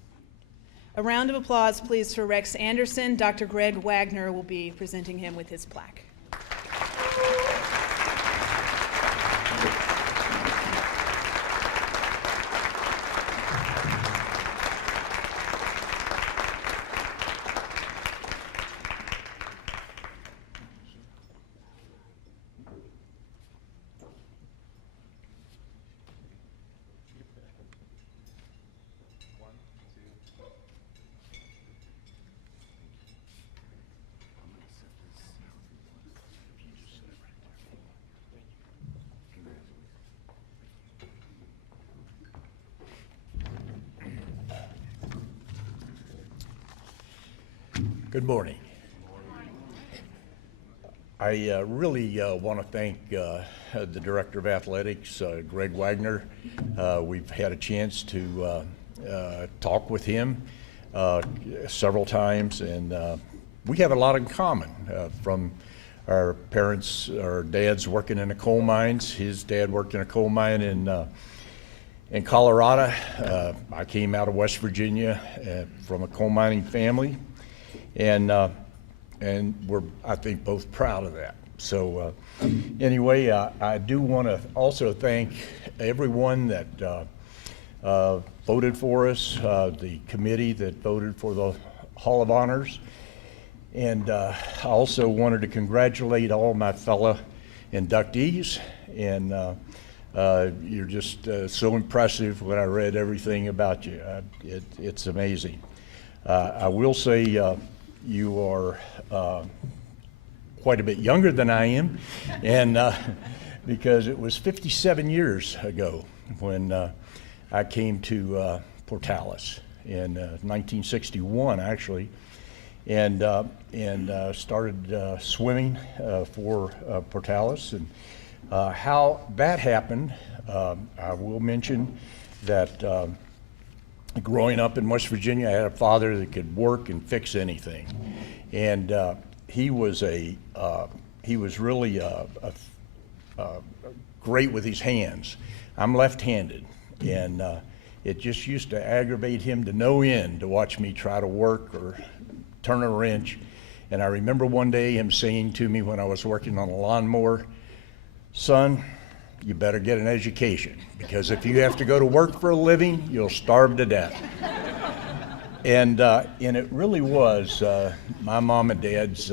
A round of applause, please, for Rex Anderson. Dr. Greg Wagner will be presenting him with his plaque. Good morning. I really want to thank the Director of Athletics, Greg Wagner. We've had a chance to talk with him several times, and we have a lot in common from our parents, our dads working in the coal mines. His dad worked in a coal mine in Colorado. I came out of West Virginia from a coal mining family. And we're, I think, both proud of that. So anyway, I do want to also thank everyone that voted for us, the committee that voted for the Hall of Honors. And I also wanted to congratulate all my fellow inductees. And you're just so impressive when I read everything about you. It's amazing. I will say, you are quite a bit younger than I am, and because it was 57 years ago when I came to Portales in 1961, actually, and started swimming for Portales. And how that happened, I will mention that growing up in West Virginia, I had a father that could work and fix anything, and he was really great with his hands. I'm left-handed, and it just used to aggravate him to no end to watch me try to work or turn a wrench. And I remember one day him saying to me when I was working on a lawnmower, "Son, you better get an education, because if you have to go to work for a living, you'll starve to death." And it really was my mom and dad's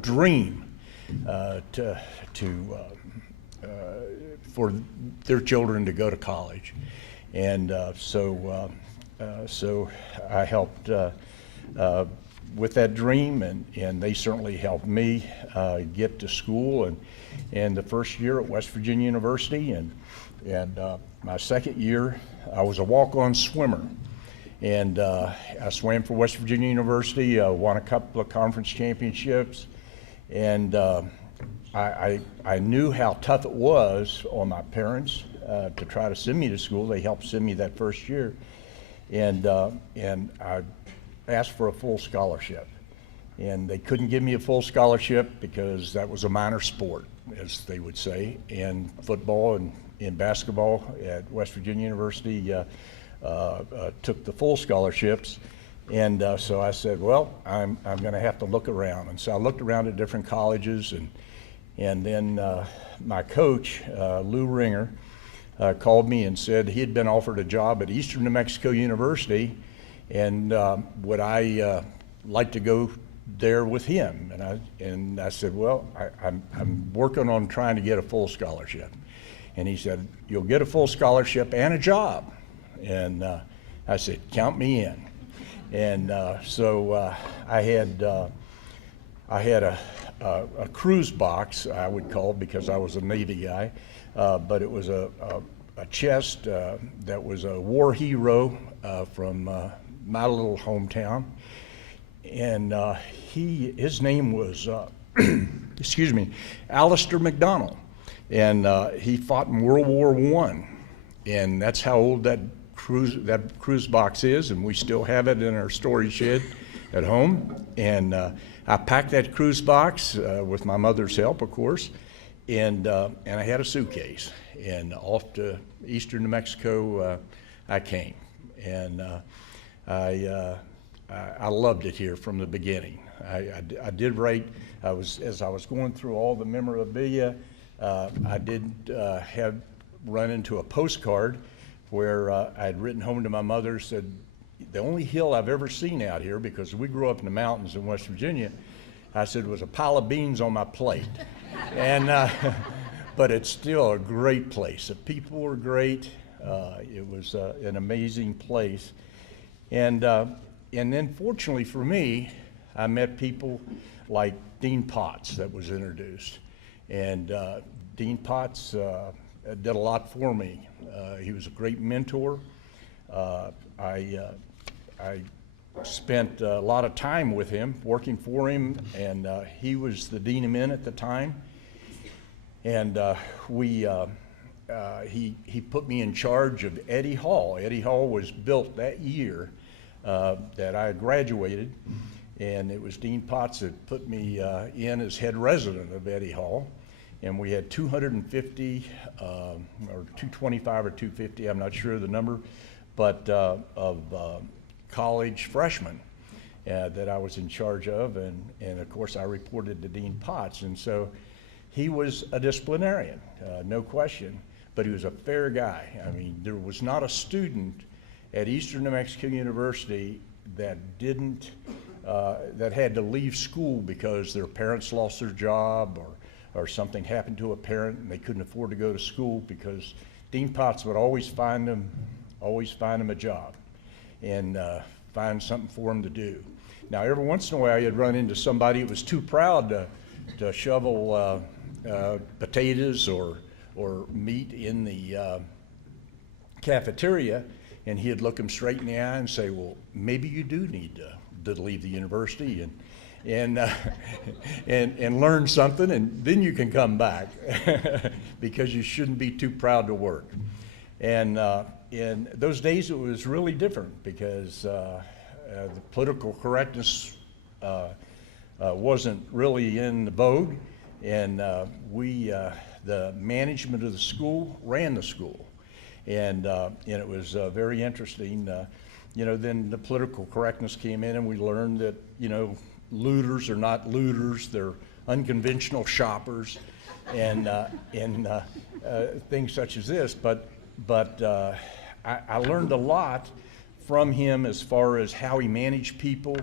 dream for their children to go to college. And so I helped with that dream, and they certainly helped me get to school. And the first year at West Virginia University, and my second year, I was a walk-on swimmer. And I swam for West Virginia University, won a couple of conference championships, and I knew how tough it was on my parents to try to send me to school. They helped send me that first year, and I asked for a full scholarship. And they couldn't give me a full scholarship because that was a minor sport, as they would say, and football and basketball at West Virginia University took the full scholarships. And so I said, well, I'm going to have to look around. And so I looked around at different colleges, and then my coach, Lou Ringer, called me and said he had been offered a job at Eastern New Mexico University, and would I like to go there with him? And I said, well, I'm working on trying to get a full scholarship. And he said, you'll get a full scholarship and a job. And I said, count me in. And so I had a cruise box, I would call it, because I was a Navy guy, but it was a chest that was a war hero from my little hometown. And his name was, excuse me, Alistair McDonald. And he fought in World War I. And that's how old that cruise box is, and we still have it in our storage shed at home. And I packed that cruise box with my mother's help, of course, and I had a suitcase. And off to Eastern New Mexico I came. And I loved it here from the beginning. I did write, as I was going through all the memorabilia, I did run into a postcard where I had written home to my mother, said, the only hill I've ever seen out here, because we grew up in the mountains in West Virginia, I said, was a pile of beans on my plate. And, but it's still a great place. The people were great. It was an amazing place. And then fortunately for me, I met people like Dean Potts that was introduced. And Dean Potts did a lot for me. He was a great mentor. I spent a lot of time with him, working for him, and he was the Dean of Men at the time. And he put me in charge of Eddie Hall. Eddie Hall was built that year that I graduated, and it was Dean Potts that put me in as head resident of Eddie Hall. And we had 250, or 225 or 250, I'm not sure of the number, but of college freshmen that I was in charge of, and of course I reported to Dean Potts. And so he was a disciplinarian, no question, but he was a fair guy. I mean, there was not a student at Eastern New Mexico University that didn't, that had to leave school because their parents lost their job, or something happened to a parent and they couldn't afford to go to school, because Dean Potts would always find them a job and find something for them to do. Now, every once in a while you'd run into somebody who was too proud to shovel potatoes or meat in the cafeteria, and he'd look them straight in the eye and say, well, maybe you do need to leave the university and learn something, and then you can come back because you shouldn't be too proud to work. And in those days it was really different, because the political correctness wasn't really in vogue, and the management of the school ran the school, and it was very interesting. Then the political correctness came in, and we learned that looters are not looters; they're unconventional shoppers, and things such as this. But I learned a lot from him as far as how he managed people,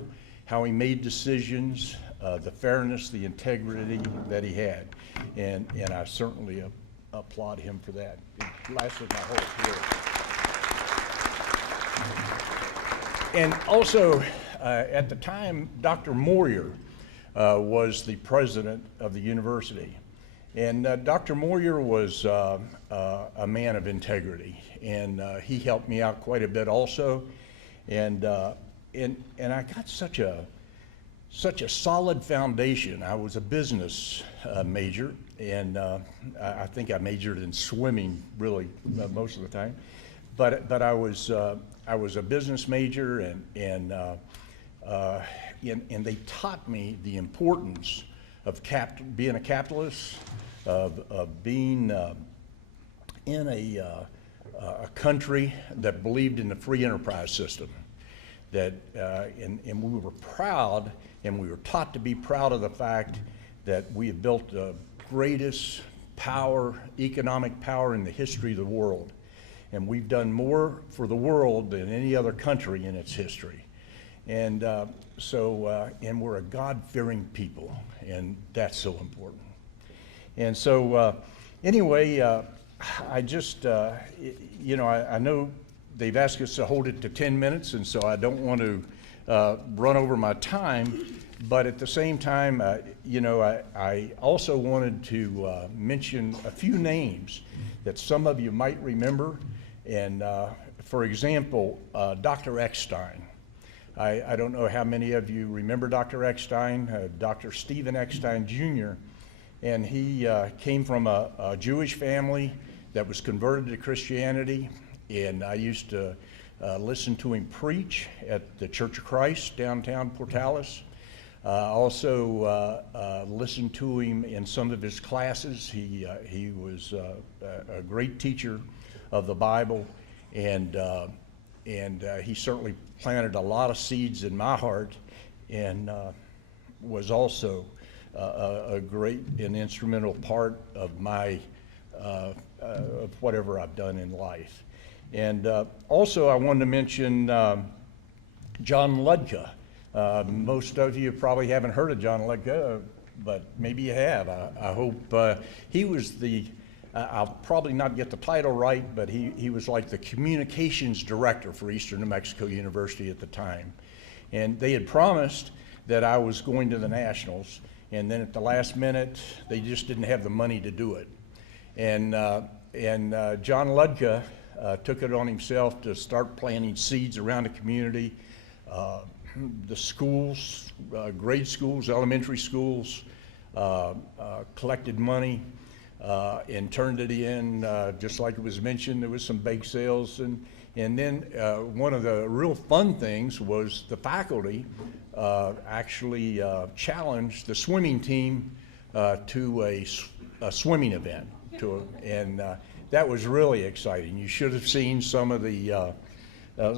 how he made decisions, the fairness, the integrity that he had, and I certainly applaud him for that. It lasted my whole career. And also, at the time, Dr. Moyer was the president of the university. And Dr. Moyer was a man of integrity, and he helped me out quite a bit also. And I got such a solid foundation. I was a business major, and I think I majored in swimming really most of the time. But I was a business major, and they taught me the importance of being a capitalist, of being in a country that believed in the free enterprise system. And we were proud, and we were taught to be proud of the fact that we have built the greatest power, economic power in the history of the world. And we've done more for the world than any other country in its history. And and we're a God-fearing people, and that's so important. And so anyway, I just, I know they've asked us to hold it to 10 minutes, and so I don't want to run over my time, but at the same time, I also wanted to mention a few names that some of you might remember. And for example, Dr. Eckstein. I don't know how many of you remember Dr. Eckstein, Dr. Stephen Eckstein Jr., and he came from a Jewish family that was converted to Christianity, and I used to listen to him preach at the Church of Christ downtown Portales. Also listened to him in some of his classes. He was a great teacher of the Bible, and he certainly planted a lot of seeds in my heart, and was also a great and instrumental part of my of whatever I've done in life. And also I wanted to mention John Ludka. Most of you probably haven't heard of John Ludka, but maybe you have. I hope he was I'll probably not get the title right, but he was like the communications director for Eastern New Mexico University at the time. And they had promised that I was going to the Nationals, and then at the last minute, they just didn't have the money to do it. And John Ludka took it on himself to start planting seeds around the community. The schools, grade schools, elementary schools, collected money and turned it in, just like it was mentioned. There was some bake sales, and then one of the real fun things was the faculty actually challenged the swimming team to a swimming event, and that was really exciting. You should have seen some of the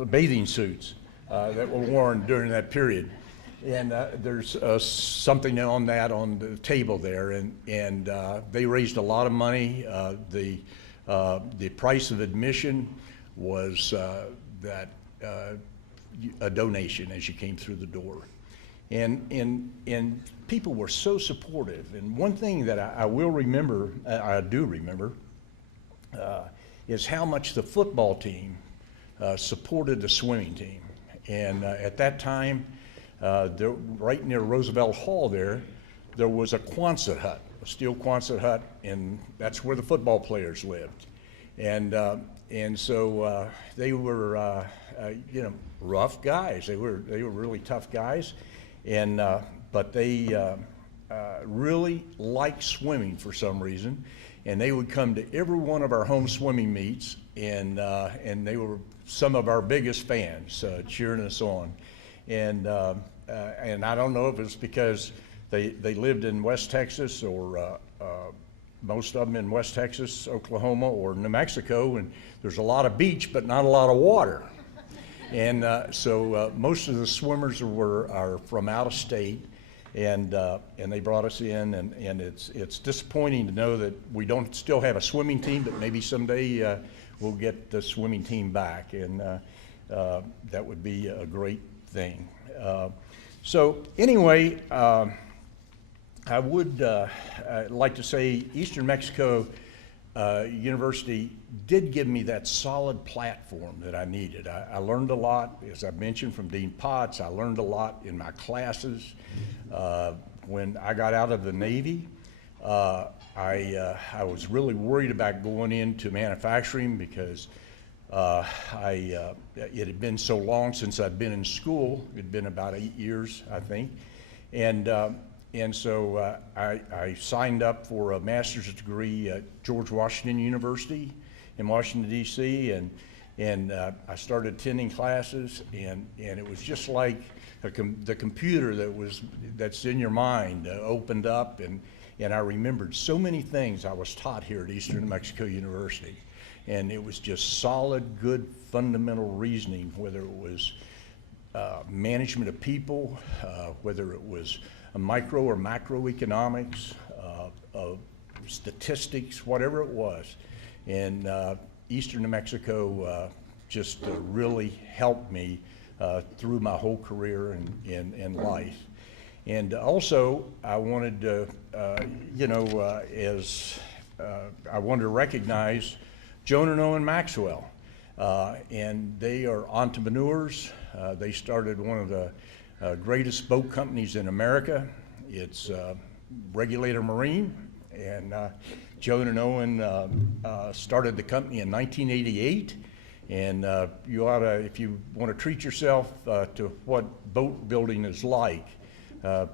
bathing suits that were worn during that period. And there's something on that on the table there, and they raised a lot of money. The price of admission was a donation as you came through the door, and people were so supportive. And one thing that I will remember, I do remember, is how much the football team supported the swimming team. And at that time, right near Roosevelt Hall there was a Quonset hut, a steel Quonset hut, and that's where the football players lived. And so they were, rough guys. They were really tough guys, and but they really liked swimming for some reason, and they would come to every one of our home swimming meets, and they were some of our biggest fans, cheering us on. And I don't know if it's because they lived in West Texas, or most of them in West Texas, Oklahoma, or New Mexico, and there's a lot of beach but not a lot of water. And so most of the swimmers are from out of state, and they brought us in, and it's disappointing to know that we don't still have a swimming team, but maybe someday we'll get the swimming team back, and that would be a great thing. So anyway, I would like to say Eastern Mexico University did give me that solid platform that I needed. I learned a lot, as I mentioned, from Dean Potts. I learned a lot in my classes. When I got out of the Navy, I was really worried about going into manufacturing because it had been so long since I'd been in school. It had been about 8 years, I think. And so I signed up for a master's degree at George Washington University in Washington, D.C., and I started attending classes, and it was just like the computer that's in your mind opened up, and I remembered so many things I was taught here at Eastern New Mexico University. And it was just solid, good, fundamental reasoning, whether it was management of people, whether it was micro or macroeconomics, statistics, whatever it was. And Eastern New Mexico just really helped me through my whole career and life. And also, I wanted to, I wanted to recognize Jonah and Owen Maxwell. And they are entrepreneurs. They started one of the greatest boat companies in America. It's Regulator Marine, and Joan and Owen started the company in 1988. And you ought to, if you want to treat yourself to what boat building is like,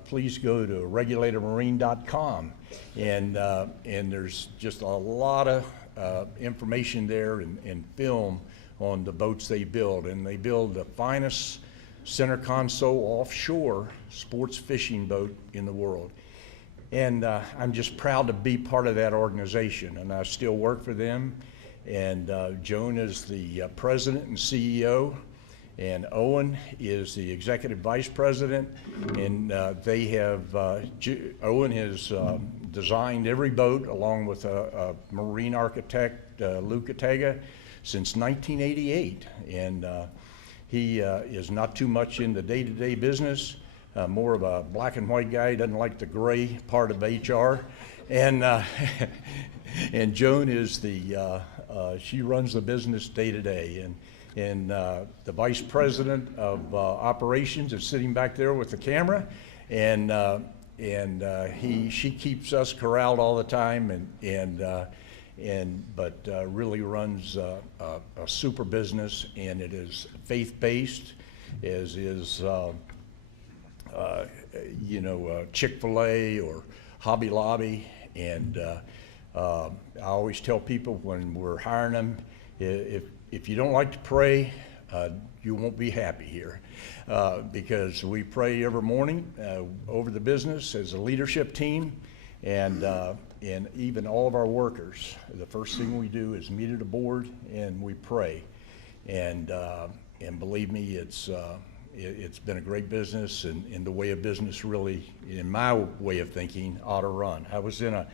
please go to regulatormarine.com, and there's just a lot of information there and film on the boats they build. And they build the finest center console offshore sports fishing boat in the world. And I'm just proud to be part of that organization, and I still work for them. And Joan is the president and CEO, and Owen is the executive vice president. And they have, Owen has designed every boat along with a marine architect, Lou Catega, since 1988. And he is not too much in the day-to-day business, more of a black and white guy, doesn't like the gray part of HR. And, and Joan is the, she runs the business day to day. And the vice president of operations is sitting back there with the camera. And she keeps us corralled all the time, but really runs a super business, and it is faith-based, as is Chick-fil-A or Hobby Lobby. And I always tell people when we're hiring them, if you don't like to pray, you won't be happy here, because we pray every morning over the business as a leadership team, and even all of our workers. The first thing we do is meet at a board and we pray, and believe me, it's been a great business, and the way a business really, in my way of thinking, ought to run. I was in a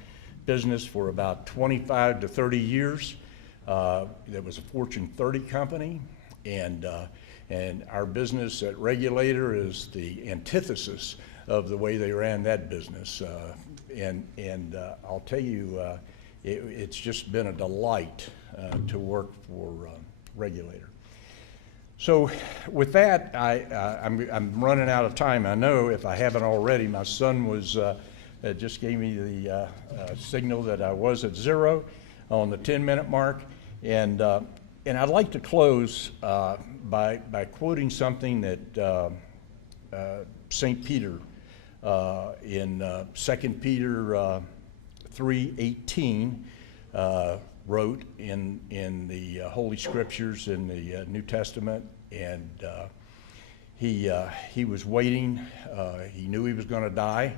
business for about 25 to 30 years. That was a Fortune 30 company, and our business at Regulator is the antithesis of the way they ran that business. I'll tell you, it's just been a delight to work for Regulator. So with that, I'm running out of time. I know if I haven't already, my son was just gave me the signal that I was at 0 on the 10-minute mark, and I'd like to close by quoting something that St. Peter in 2 Peter 3:18 wrote in the Holy Scriptures in the New Testament, and he was waiting. He knew he was going to die,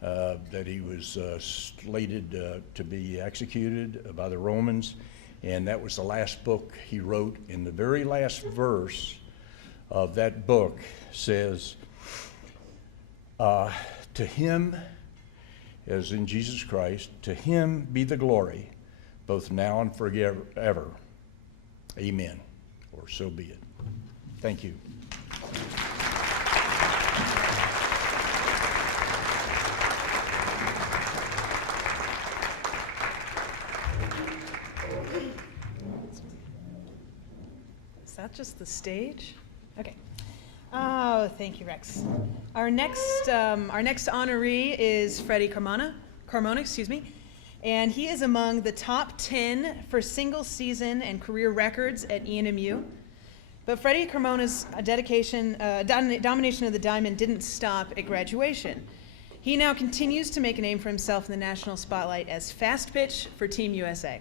that he was slated to be executed by the Romans, and that was the last book he wrote. And the very last verse of that book says, to him, as in Jesus Christ, to him be the glory, both now and forever. Amen. Or so be it. Thank you. Is that just the stage? Okay. Oh, thank you, Rex. Our next honoree is Freddy Carmona, and he is among the top 10 for single season and career records at ENMU. But Freddy Carmona's domination of the diamond didn't stop at graduation. He now continues to make a name for himself in the national spotlight as fast pitch for Team USA.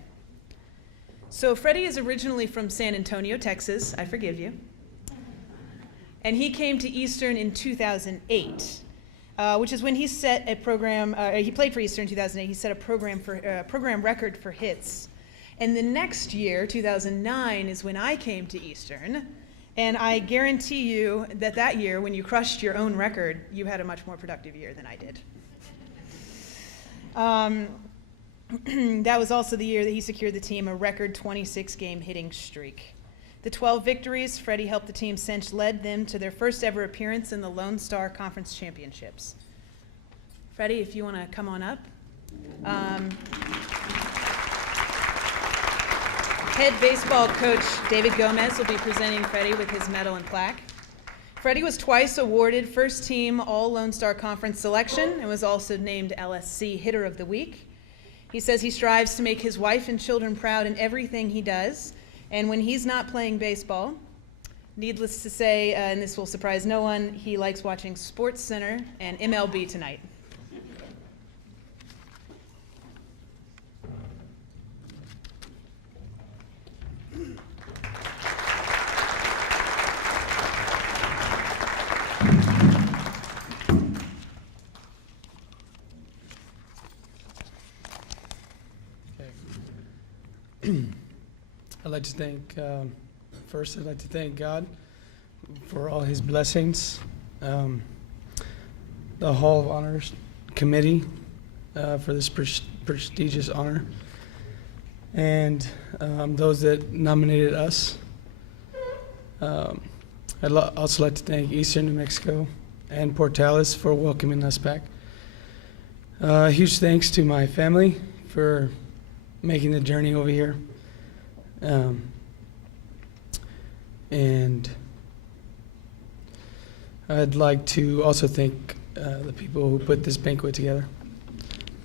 So Freddy is originally from San Antonio, Texas. I forgive you. And he came to Eastern in 2008, which is when he set a program. He played for Eastern in 2008. He set a program record for hits. And the next year, 2009, is when I came to Eastern. And I guarantee you that that year, when you crushed your own record, you had a much more productive year than I did. That was also the year that he secured the team a record 26-game hitting streak. The 12 victories Freddie helped the team cinch led them to their first ever appearance in the Lone Star Conference Championships. Freddie, if you want to come on up. Head baseball coach David Gomez will be presenting Freddie with his medal and plaque. Freddie was twice awarded first team All Lone Star Conference selection and was also named LSC Hitter of the Week. He says he strives to make his wife and children proud in everything he does. And when he's not playing baseball, needless to say, and this will surprise no one, he likes watching Sports Center and MLB Tonight. like to thank, first I'd like to thank God for all his blessings, the Hall of Honors Committee for this prestigious honor, and those that nominated us. I'd also like to thank Eastern New Mexico and Portales for welcoming us back. Huge thanks to my family for making the journey over here. And I'd like to also thank the people who put this banquet together.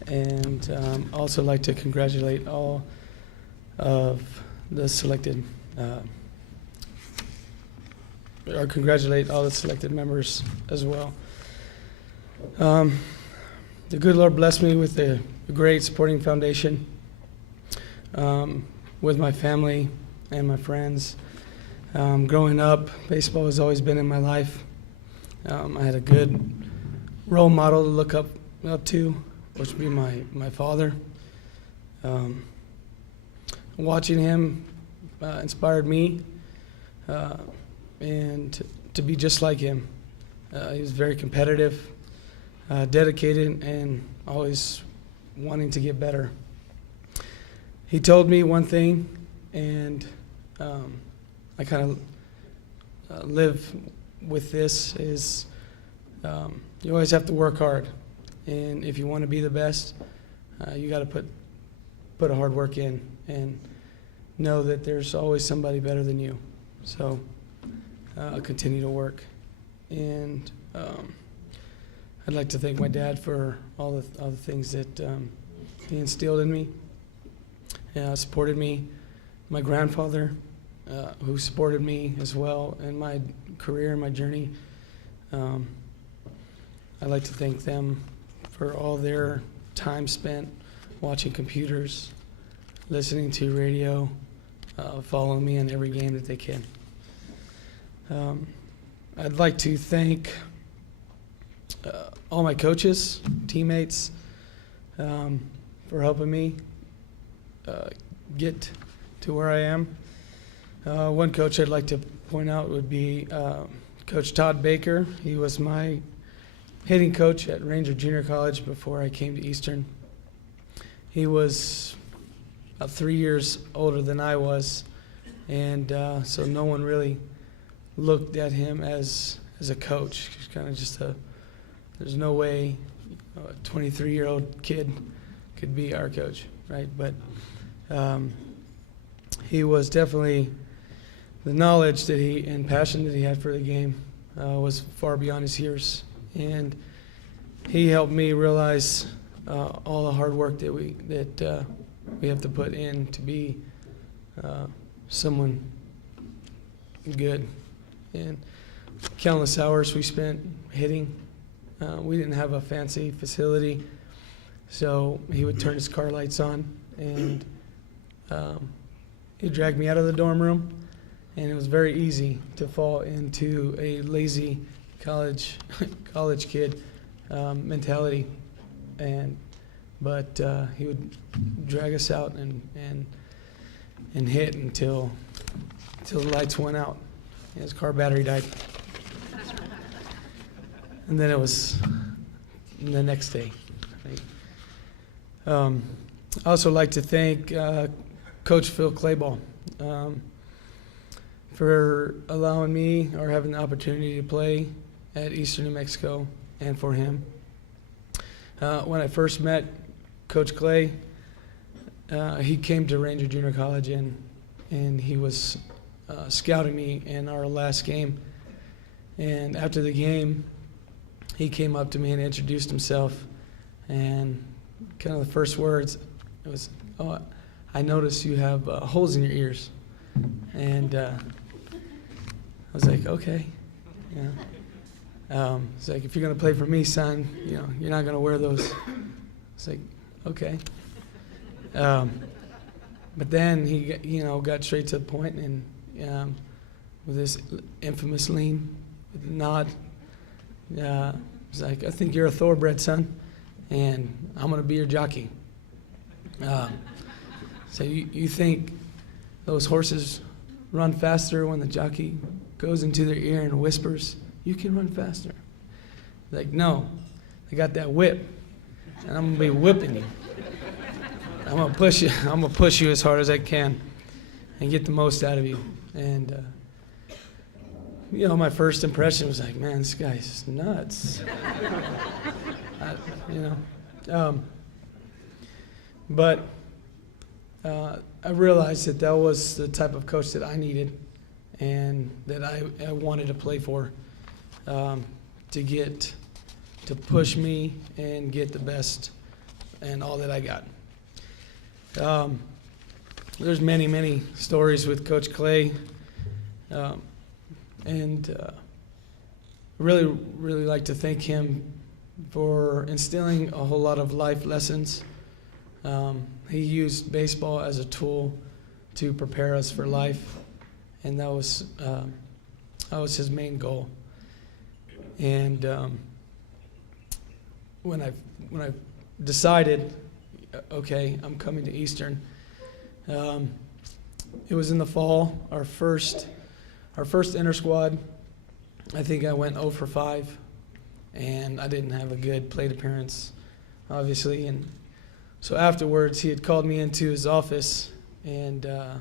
And also like to congratulate all of the selected, or congratulate all the selected members as well. The good Lord blessed me with a great supporting foundation with my family and my friends. Growing up, baseball has always been in my life. I had a good role model to look up to, which would be my father. Watching him inspired me and to be just like him. He was very competitive, dedicated, and always wanting to get better. He told me one thing, and I kind of live with this, is you always have to work hard. And if you want to be the best, you got to put a hard work in and know that there's always somebody better than you. So continue to work. And I'd like to thank my dad for all the things that he instilled in me, supported me. My grandfather, who supported me as well in my career and my journey. I'd like to thank them for all their time spent watching computers, listening to radio, following me in every game that they can. I'd like to thank all my coaches, teammates, for helping me get to where I am. One coach I'd like to point out would be Coach Todd Baker. He was my hitting coach at Ranger Junior College before I came to Eastern. He was about 3 years older than I was, and so no one really looked at him as a coach. He's kind of just there's no way a 23-year-old kid could be our coach, right? But he was definitely, the knowledge that and passion that he had for the game was far beyond his years. And he helped me realize all the hard work that we have to put in to be someone good. And countless hours we spent hitting. We didn't have a fancy facility, so he would turn his car lights on, and he'd drag me out of the dorm room, and it was very easy to fall into a lazy college kid mentality, but he would drag us out and hit until the lights went out. His car battery died. And then it was the next day. I also like to thank Coach Phil Clayball for allowing me or having the opportunity to play at Eastern New Mexico, and for him. When I first met Coach Clay, he came to Ranger Junior College and he was scouting me in our last game. And after the game, he came up to me and introduced himself, and kind of the first words was, "Oh, I noticed you have holes in your ears." And I was like, "Okay." It's like, "If you're going to play for me, son, you're not going to wear those." It's like, "Okay." But then he, got straight to the point, and with this infamous lean, with a nod, it's like, "I think you're a thoroughbred, son, and I'm going to be your jockey." So you think those horses run faster when the jockey goes into their ear and whispers, "You can run faster." Like, no, I got that whip, and I'm gonna be whipping you. I'm gonna push you. I'm gonna push you as hard as I can, and get the most out of you. And my first impression was like, man, this guy's nuts. But I realized that was the type of coach that I needed, and that I wanted to play for, to push me and get the best and all that I got. There's many, many stories with Coach Clay, and really, really like to thank him for instilling a whole lot of life lessons. He used baseball as a tool to prepare us for life, and that was his main goal. And when I decided, okay, I'm coming to Eastern, it was in the fall. Our first inter squad, I think I went 0 for 5, and I didn't have a good plate appearance, obviously. And so afterwards, he had called me into his office, and I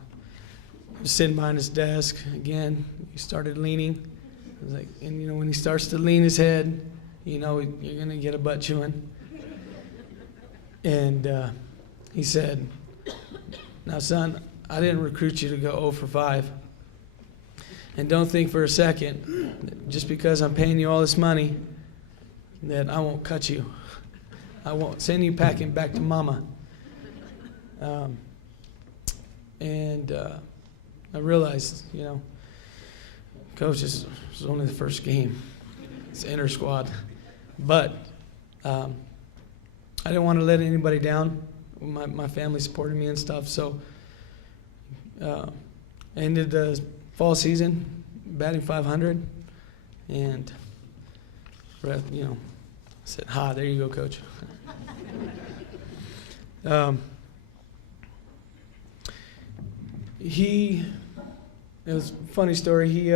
was sitting behind his desk. Again, he started leaning. I was like, and when he starts to lean his head, you're gonna get a butt chewing. And he said, "Now, son, I didn't recruit you to go 0 for 5. And don't think for a second that just because I'm paying you all this money that I won't cut you. I won't send you packing back to mama." And I realized, coach, this was only the first game. It's inter squad. But I didn't want to let anybody down. My family supported me and stuff. So I ended the fall season batting .500. And, I said, there you go, coach. It was a funny story. He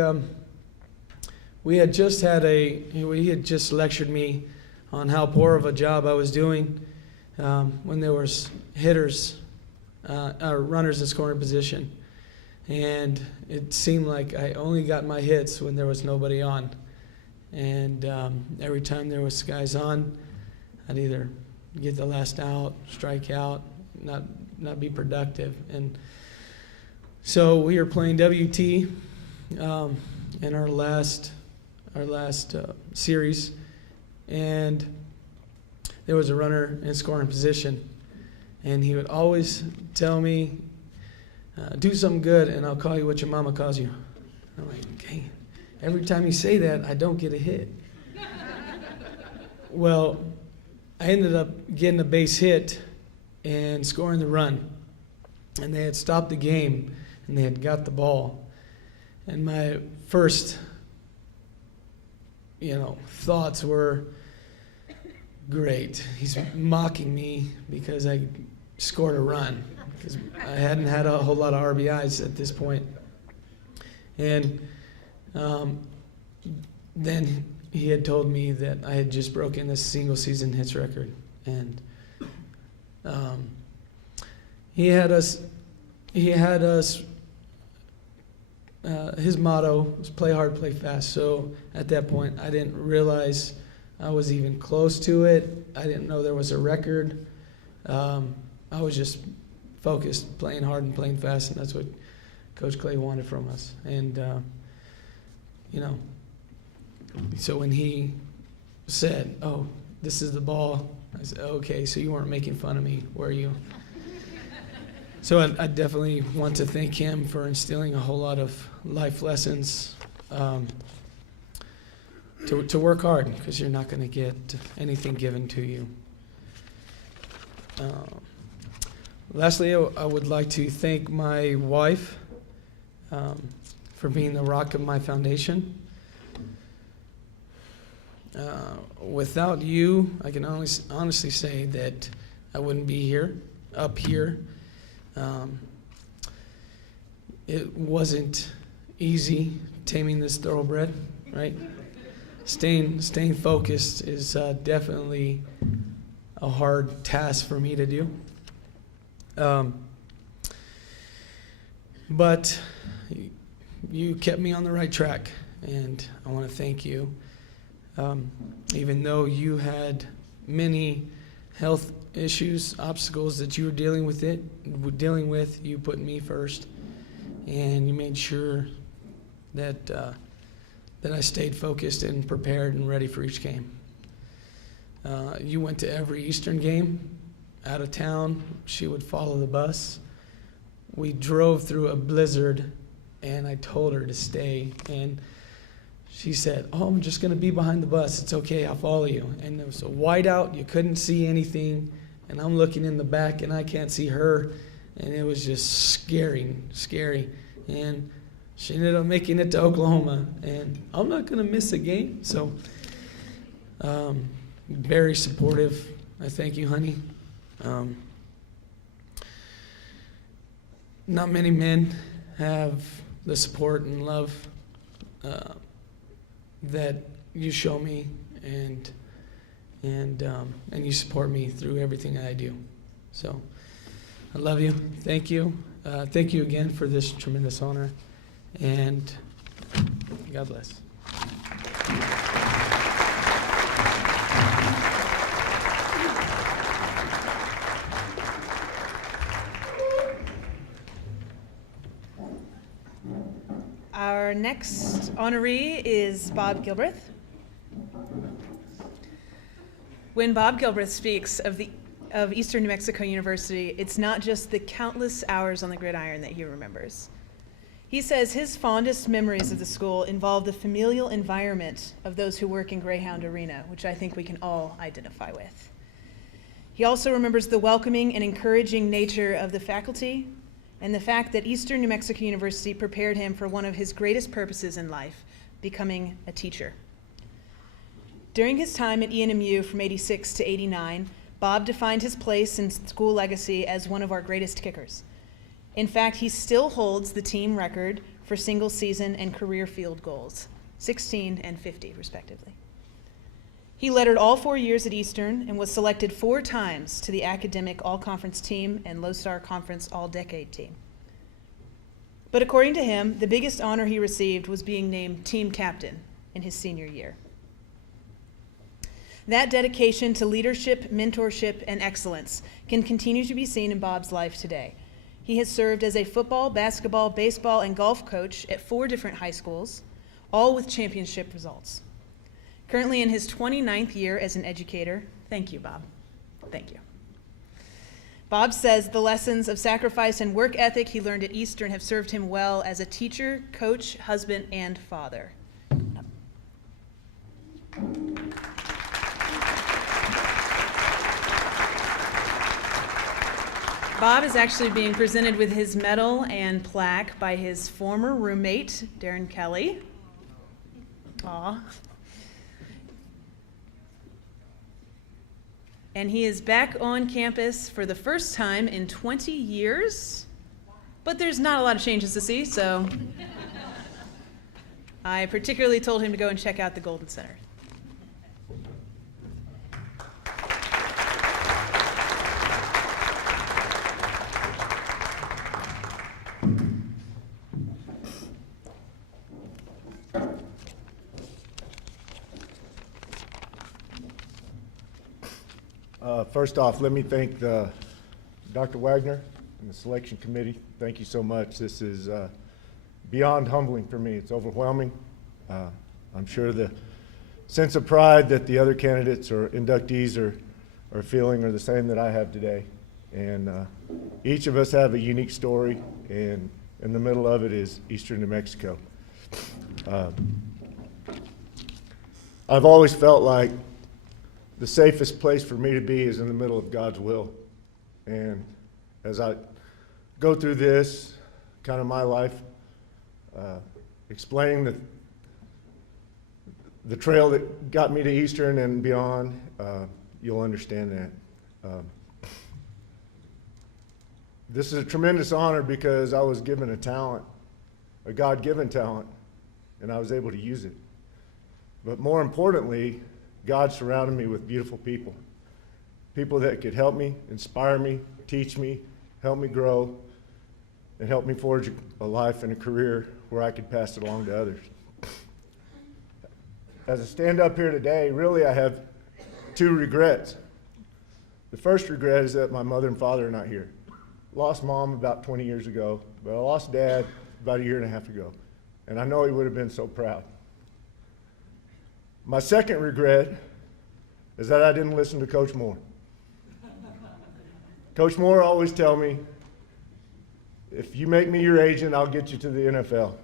had just lectured me on how poor of a job I was doing when there was hitters or runners in scoring position. And it seemed like I only got my hits when there was nobody on. And every time there was guys on, I'd either get the last out, strike out, not be productive. And so we were playing WT in our last series, and there was a runner in scoring position, and he would always tell me, "Do something good, and I'll call you what your mama calls you." I'm like, okay. Every time you say that, I don't get a hit. Well, I ended up getting a base hit and scoring the run, and they had stopped the game, and they had got the ball. And my first, thoughts were, great. He's mocking me because I scored a run, because I hadn't had a whole lot of RBIs at this point. And then he had told me that I had just broken this single season hits record. And he had us, his motto was play hard, play fast. So at that point, I didn't realize I was even close to it. I didn't know there was a record. I was just focused, playing hard and playing fast, and that's what Coach Clay wanted from us. And, so when he said, "Oh, this is the ball," I said, "Okay, so you weren't making fun of me, were you?" So I definitely want to thank him for instilling a whole lot of life lessons, to work hard, because you're not going to get anything given to you. Lastly, I would like to thank my wife for being the rock of my foundation. Without you, I can honestly say that I wouldn't be up here. it wasn't easy taming this thoroughbred, right? Staying focused is definitely a hard task for me to do. But you kept me on the right track, and I want to thank you. Even though you had many health issues, obstacles that you were dealing with, you put me first, and you made sure that that I stayed focused and prepared and ready for each game. You went to every Eastern game out of town. She would follow the bus. We drove through a blizzard, and I told her to stay, and she said, "Oh, I'm just going to be behind the bus. It's okay, I'll follow you." And there was a whiteout, you couldn't see anything, and I'm looking in the back, and I can't see her, and it was just scary. And she ended up making it to Oklahoma, and I'm not going to miss a game. So, very supportive. I thank you, honey. Not many men have the support and love that you show me, and you support me through everything I do. So, I love you. Thank you. Thank you again for this tremendous honor, and God bless. Our next honoree is Bob Gilbreath. When Bob Gilbreath speaks of Eastern New Mexico University, it's not just the countless hours on the gridiron that he remembers. He says his fondest memories of the school involve the familial environment of those who work in Greyhound Arena, which I think we can all identify with. He also remembers the welcoming and encouraging nature of the faculty, and the fact that Eastern New Mexico University prepared him for one of his greatest purposes in life, becoming a teacher. During his time at ENMU from '86 to '89, Bob defined his place in school legacy as one of our greatest kickers. In fact, he still holds the team record for single season and career field goals, 16 and 50 respectively. He lettered all 4 years at Eastern and was selected 4 times to the academic all-conference team and Lodestar Conference all-decade team. But according to him, the biggest honor he received was being named team captain in his senior year. That dedication to leadership, mentorship, and excellence can continue to be seen in Bob's life today. He has served as a football, basketball, baseball, and golf coach at 4 different high schools, all with championship results. Currently in his 29th year as an educator. Thank you, Bob. Thank you. Bob says the lessons of sacrifice and work ethic he learned at Eastern have served him well as a teacher, coach, husband, and father. Bob is actually being presented with his medal and plaque by his former roommate, Darren Kelly. Aw. And he is back on campus for the first time in 20 years, but there's not a lot of changes to see, so I particularly told him to go and check out the Golden Center. First off, let me thank Dr. Wagner and the selection committee. Thank you so much. This is beyond humbling for me. It's overwhelming. I'm sure the sense of pride that the other candidates or inductees are feeling are the same that I have today. And each of us have a unique story, and in the middle of it is Eastern New Mexico. I've always felt like the safest place for me to be is in the middle of God's will. And as I go through this, kind of my life, explaining the trail that got me to Eastern and beyond, you'll understand that. This is a tremendous honor because I was given a talent a God-given talent, and I was able to use it. But more importantly, God surrounded me with beautiful people. People that could help me, inspire me, teach me, help me grow, and help me forge a life and a career where I could pass it along to others. As I stand up here today, really I have two regrets. The first regret is that my mother and father are not here. Lost mom about 20 years ago, but I lost dad about a year and a half ago. And I know he would have been so proud. My second regret is that I didn't listen to Coach Moore. Coach Moore always tell me, if you make me your agent, I'll get you to the NFL.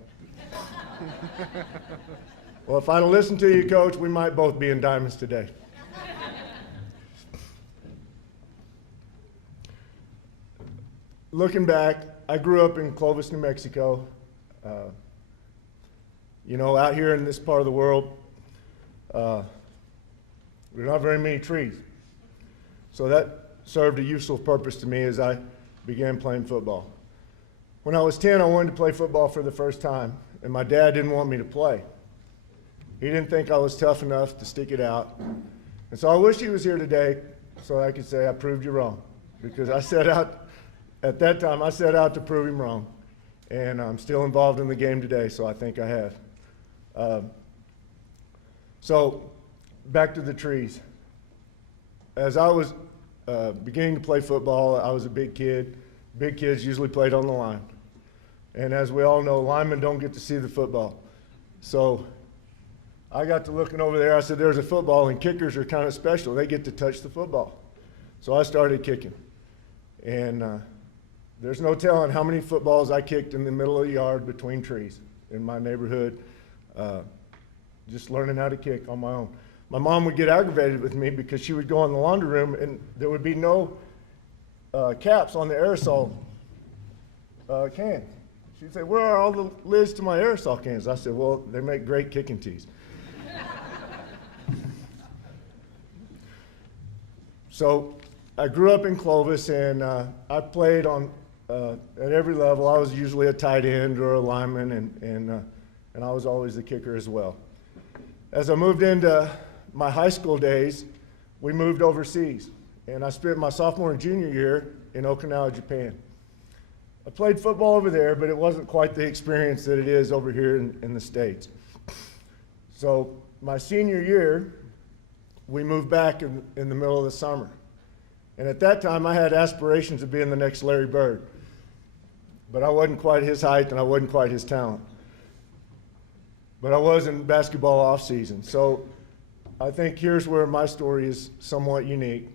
Well, if I'd have listened to you, Coach, we might both be in diamonds today. Looking back, I grew up in Clovis, New Mexico. You know, out here in this part of the world, there are not very many trees. So that served a useful purpose to me as I began playing football. When I was 10, I wanted to play football for the first time, and my dad didn't want me to play. He didn't think I was tough enough to stick it out. And so I wish he was here today so I could say I proved you wrong, because I set out, at that time, I set out to prove him wrong. And I'm still involved in the game today, so I think I have. So back to the trees. As I was beginning to play football, I was a big kid. Big kids usually played on the line. And as we all know, linemen don't get to see the football. So I got to looking over there. I said, there's a football, and kickers are kind of special. They get to touch the football. So I started kicking. And there's no telling how many footballs I kicked in the middle of the yard between trees in my neighborhood, just learning how to kick on my own. My mom would get aggravated with me because she would go in the laundry room and there would be no caps on the aerosol cans. She'd say, where are all the lids to my aerosol cans? I said, well, they make great kicking tees. So I grew up in Clovis, and I played on at every level. I was usually a tight end or a lineman, and I was always the kicker as well. As I moved into my high school days, we moved overseas, and I spent my sophomore and junior year in Okinawa, Japan. I played football over there, but it wasn't quite the experience that it is over here in the States. So my senior year, we moved back in the middle of the summer. And at that time, I had aspirations of being the next Larry Bird. But I wasn't quite his height, and I wasn't quite his talent. But I was in basketball off season. So I think here's where my story is somewhat unique.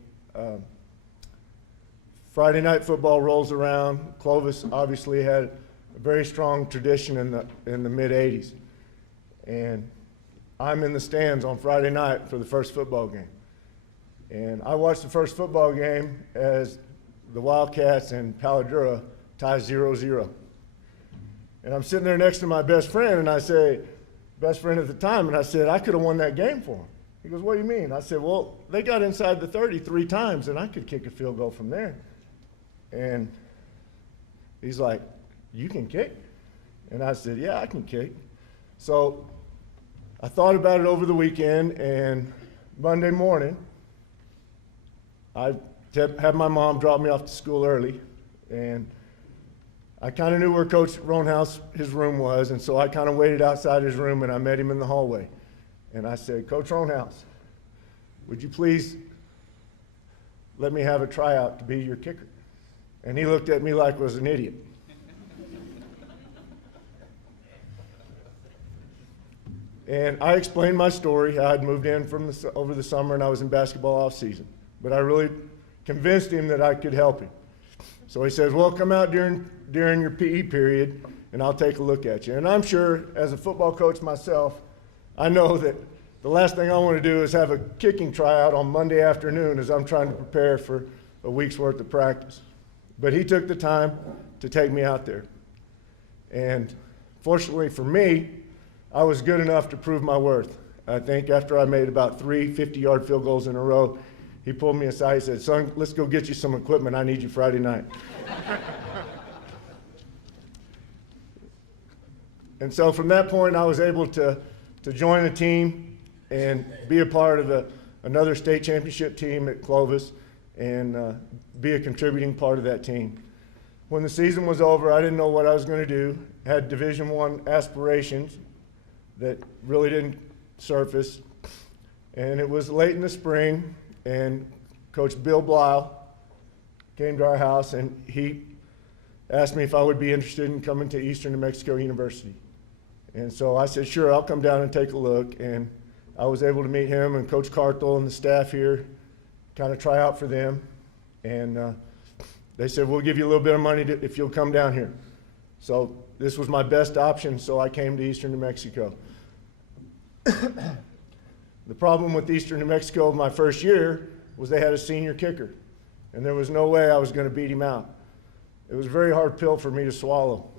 Friday night football rolls around. Clovis obviously had a very strong tradition in the mid-'80s. And I'm in the stands on Friday night for the first football game. And I watched the first football game as the Wildcats and Paladura tie 0-0. And I'm sitting there next to my best friend, and I say, best friend at the time, and I said, I could have won that game for him. He goes, what do you mean? I said, well, they got inside the 30 3 times, and I could kick a field goal from there. And he's like, you can kick? And I said, yeah, I can kick. So I thought about it over the weekend, and Monday morning, I had my mom drop me off to school early, and I kind of knew where Coach Roanhouse, his room was, and so I kind of waited outside his room, and I met him in the hallway. And I said, Coach Roanhouse, would you please let me have a tryout to be your kicker? And he looked at me like I was an idiot. And I explained my story, how I'd moved in from over the summer and I was in basketball off season. But I really convinced him that I could help him. So he says, well, come out during your PE period and I'll take a look at you. And I'm sure, as a football coach myself, I know that the last thing I want to do is have a kicking tryout on Monday afternoon as I'm trying to prepare for a week's worth of practice. But he took the time to take me out there. And fortunately for me, I was good enough to prove my worth. I think after I made about 3 50-yard field goals in a row, he pulled me aside. He said, son, let's go get you some equipment. I need you Friday night. And so from that point, I was able to join a team and be a part of another state championship team at Clovis and be a contributing part of that team. When the season was over, I didn't know what I was going to do. Had Division I aspirations that really didn't surface. And it was late in the spring, and Coach Bill Blisle came to our house, and he asked me if I would be interested in coming to Eastern New Mexico University. And so I said, sure, I'll come down and take a look. And I was able to meet him and Coach Carthel and the staff here, kind of try out for them. And they said, we'll give you a little bit of money if you'll come down here. So this was my best option, so I came to Eastern New Mexico. The problem with Eastern New Mexico my first year was they had a senior kicker, and there was no way I was going to beat him out. It was a very hard pill for me to swallow.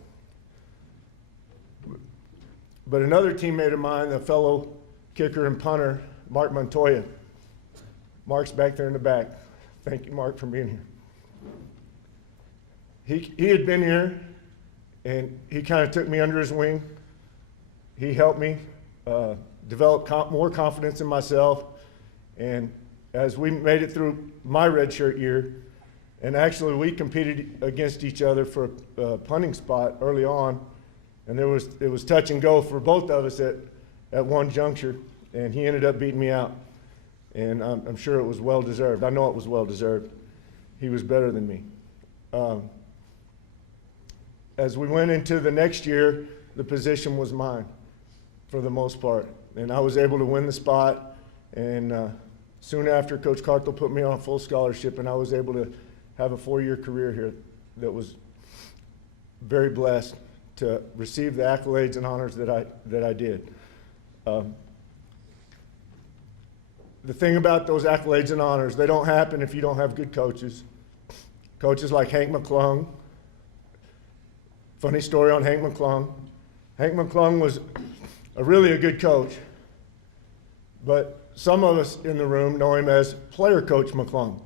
But another teammate of mine, a fellow kicker and punter, Mark Montoya. Mark's back there in the back. Thank you, Mark, for being here. He had been here, and he kind of took me under his wing. He helped me develop more confidence in myself. And as we made it through my redshirt year, and actually we competed against each other for a punting spot early on, and it was touch and go for both of us at one juncture, and he ended up beating me out. And I'm sure it was well-deserved. I know it was well-deserved. He was better than me. As we went into the next year, the position was mine for the most part. And I was able to win the spot. And soon after, Coach Carthel put me on a full scholarship, and I was able to have a 4-year career here that was very blessed to receive the accolades and honors that I did. The thing about those accolades and honors, they don't happen if you don't have good coaches. Coaches like Hank McClung. Funny story on Hank McClung. Hank McClung was really a good coach, but some of us in the room know him as Player Coach McClung.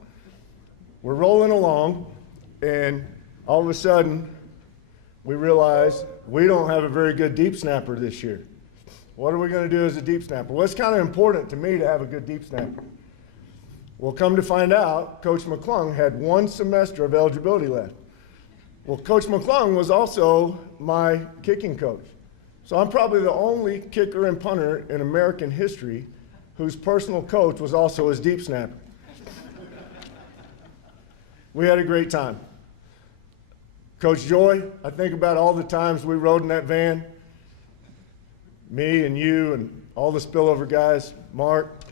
We're rolling along, and all of a sudden, we realize we don't have a very good deep snapper this year. What are we going to do as a deep snapper? Well, it's kind of important to me to have a good deep snapper. Well, come to find out, Coach McClung had 1 semester of eligibility left. Well, Coach McClung was also my kicking coach. So I'm probably the only kicker and punter in American history whose personal coach was also his deep snapper. We had a great time. Coach Joy, I think about all the times we rode in that van, me and you and all the spillover guys, Mark,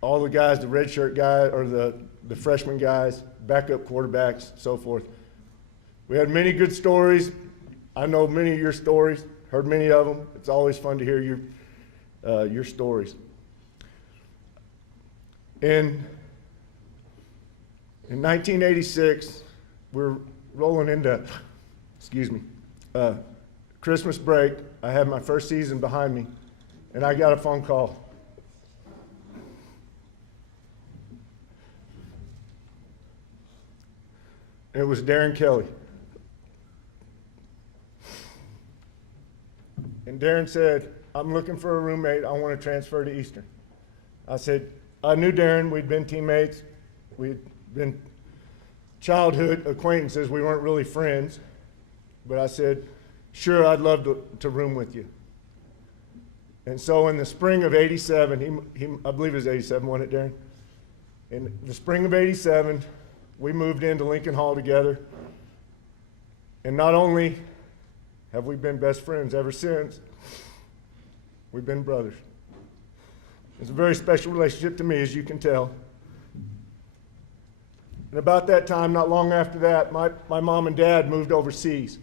all the guys, the redshirt guy or the freshman guys, backup quarterbacks, so forth. We had many good stories. I know many of your stories, heard many of them. It's always fun to hear your stories. In 1986, we're rolling into, Christmas break. I had my first season behind me, and I got a phone call. It was Darren Kelly. And Darren said, I'm looking for a roommate. I want to transfer to Eastern. I said, I knew Darren. We'd been teammates. We'd been childhood acquaintances. We weren't really friends. But I said, sure, I'd love to room with you. And so in the spring of 87, I believe it was 87, wasn't it, Darren? In the spring of 87, we moved into Lincoln Hall together. And not only have we been best friends ever since, we've been brothers. It's a very special relationship to me, as you can tell. And about that time, not long after that, my mom and dad moved overseas.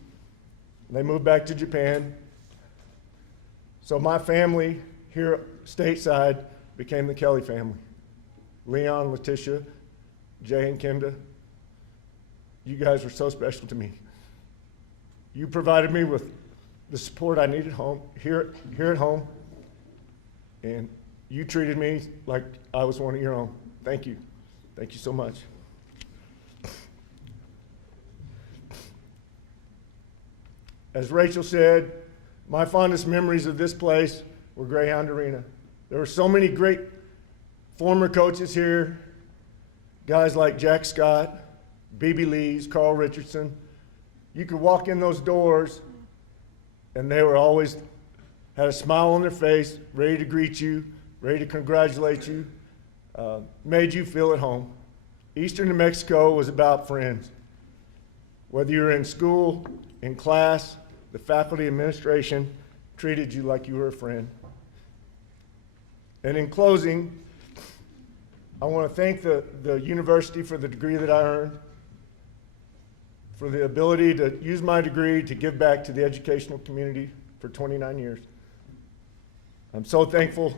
They moved back to Japan. So my family here stateside became the Kelly family. Leon, Letitia, Jay, and Kenda. You guys were so special to me. You provided me with the support I needed here at home, and you treated me like I was one of your own. Thank you. Thank you so much. As Rachel said, My fondest memories of this place were Greyhound Arena. There were so many great former coaches here, guys like Jack Scott, B.B. Lees, Carl Richardson. You could walk in those doors and they were always had a smile on their face, ready to greet you, ready to congratulate you, made you feel at home. Eastern New Mexico was about friends. Whether you were in school, in class, the faculty administration treated you like you were a friend. And in closing, I want to thank the university for the degree that I earned, for the ability to use my degree to give back to the educational community for 29 years. I'm so thankful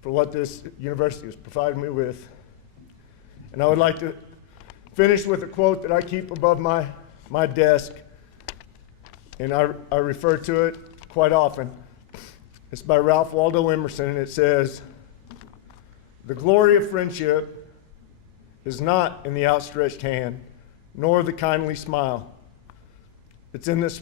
for what this university has provided me with. And I would like to finish with a quote that I keep above my desk, and I refer to it quite often. It's by Ralph Waldo Emerson, and it says, "The glory of friendship is not in the outstretched hand, nor the kindly smile. It's in this,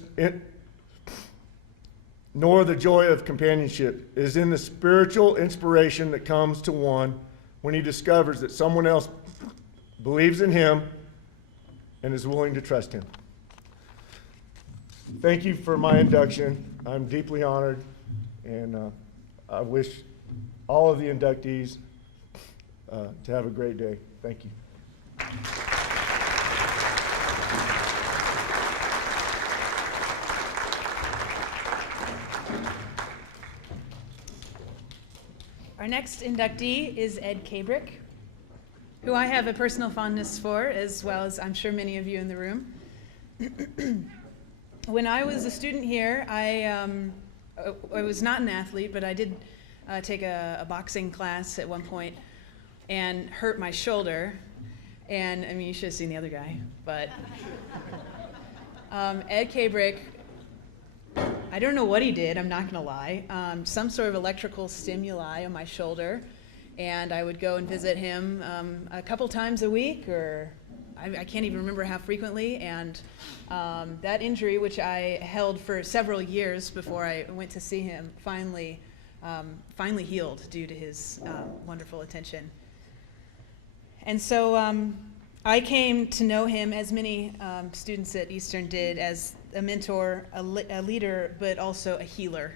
nor the joy of companionship. It is in the spiritual inspiration that comes to one when he discovers that someone else believes in him and is willing to trust him." Thank you for my induction. I'm deeply honored, and I wish all of the inductees to have a great day. Thank you. Our next inductee is Ed Kabrick, who I have a personal fondness for, as well as I'm sure many of you in the room. When I was a student here, I was not an athlete, but I did take a boxing class at one point and hurt my shoulder. And I mean, you should have seen the other guy, but Ed Kabrick, I don't know what he did, I'm not gonna lie. Some sort of electrical stimuli on my shoulder, and I would go and visit him a couple times a week, or I can't even remember how frequently, and that injury, which I held for several years before I went to see him, finally healed due to his wonderful attention. And so I came to know him, as many students at Eastern did, as a mentor, a leader, but also a healer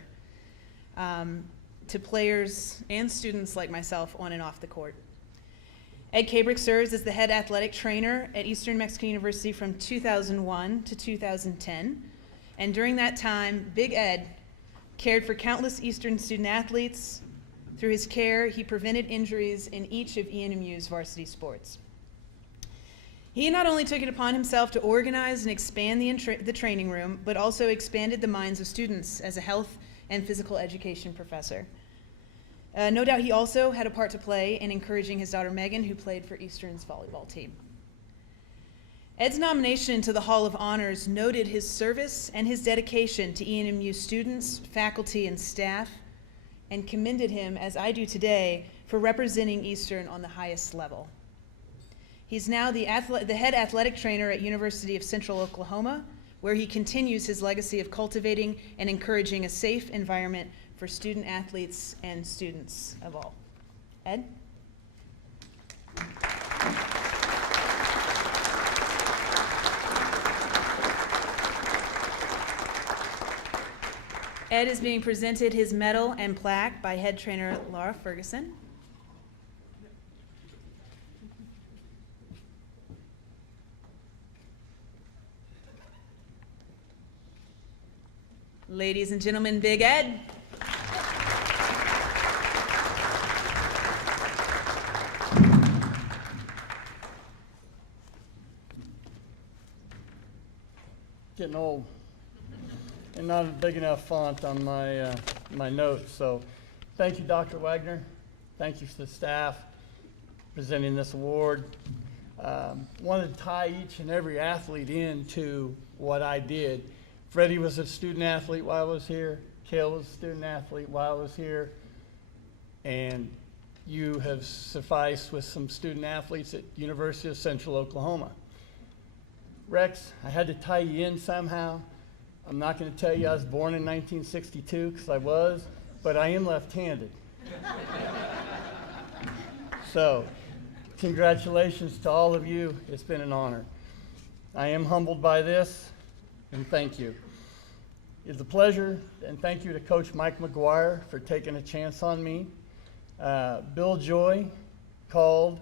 to players and students like myself on and off the court. Ed Kabrick serves as the head athletic trainer at Eastern New Mexico University from 2001 to 2010. And during that time, Big Ed cared for countless Eastern student athletes. Through his care, he prevented injuries in each of ENMU's varsity sports. He not only took it upon himself to organize and expand the training room, but also expanded the minds of students as a health and physical education professor. No doubt he also had a part to play in encouraging his daughter Megan, who played for Eastern's volleyball team. Ed's nomination into the Hall of Honors noted his service and his dedication to ENMU students, faculty, and staff, and commended him, as I do today, for representing Eastern on the highest level. He's now the head athletic trainer at University of Central Oklahoma, where he continues his legacy of cultivating and encouraging a safe environment for student athletes and students of all. Ed? Ed is being presented his medal and plaque by head trainer Laura Ferguson. Ladies and gentlemen, Big Ed. Getting old and not a big enough font on my my notes. So thank you, Dr. Wagner. Thank you to the staff presenting this award. Wanted to tie each and every athlete into what I did. Freddie was a student athlete while I was here. Cale was a student athlete while I was here. And you have sufficed with some student athletes at University of Central Oklahoma. Rex, I had to tie you in somehow. I'm not going to tell you I was born in 1962 because I was, but I am left-handed. So, congratulations to all of you. It's been an honor. I am humbled by this, and thank you. It's a pleasure, and thank you to Coach Mike McGuire for taking a chance on me. Bill Joy called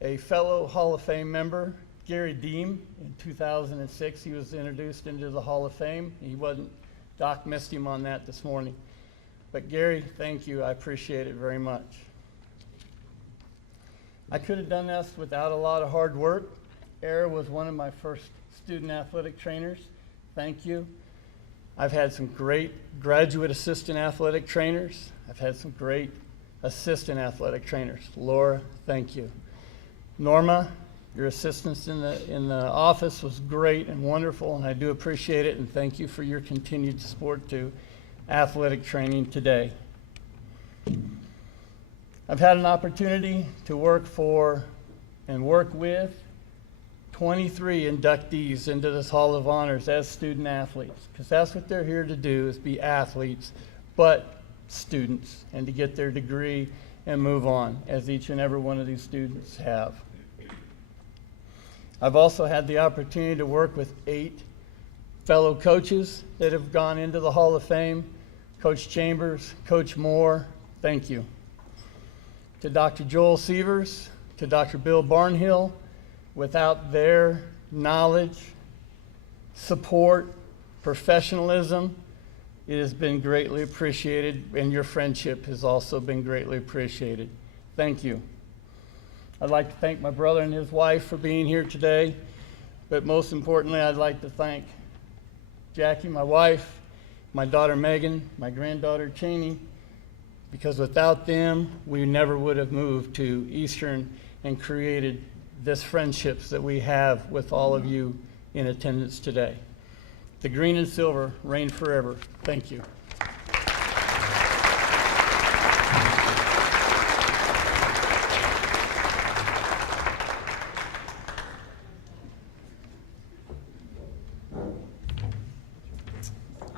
a fellow Hall of Fame member, Gary Deem, in 2006. He was introduced into the Hall of Fame. He wasn't, Doc missed him on that this morning. But Gary, thank you. I appreciate it very much. I could have done this without a lot of hard work. Era was one of my first student athletic trainers. Thank you. I've had some great graduate assistant athletic trainers. I've had some great assistant athletic trainers. Laura, thank you. Norma, your assistance in the office was great and wonderful, and I do appreciate it, and thank you for your continued support to athletic training today. I've had an opportunity to work for and work with 23 inductees into this Hall of Honors as student athletes, because that's what they're here to do, is be athletes, but students, and to get their degree and move on, as each and every one of these students have. I've also had the opportunity to work with 8 fellow coaches that have gone into the Hall of Fame. Coach Chambers, Coach Moore, thank you. To Dr. Joel Sievers, to Dr. Bill Barnhill, without their knowledge, support, professionalism, it has been greatly appreciated, and your friendship has also been greatly appreciated. Thank you. I'd like to thank my brother and his wife for being here today, but most importantly, I'd like to thank Jackie, my wife, my daughter Megan, my granddaughter Cheney, because without them, we never would have moved to Eastern and created this friendships that we have with all of you in attendance today. The green and silver reign forever. Thank you.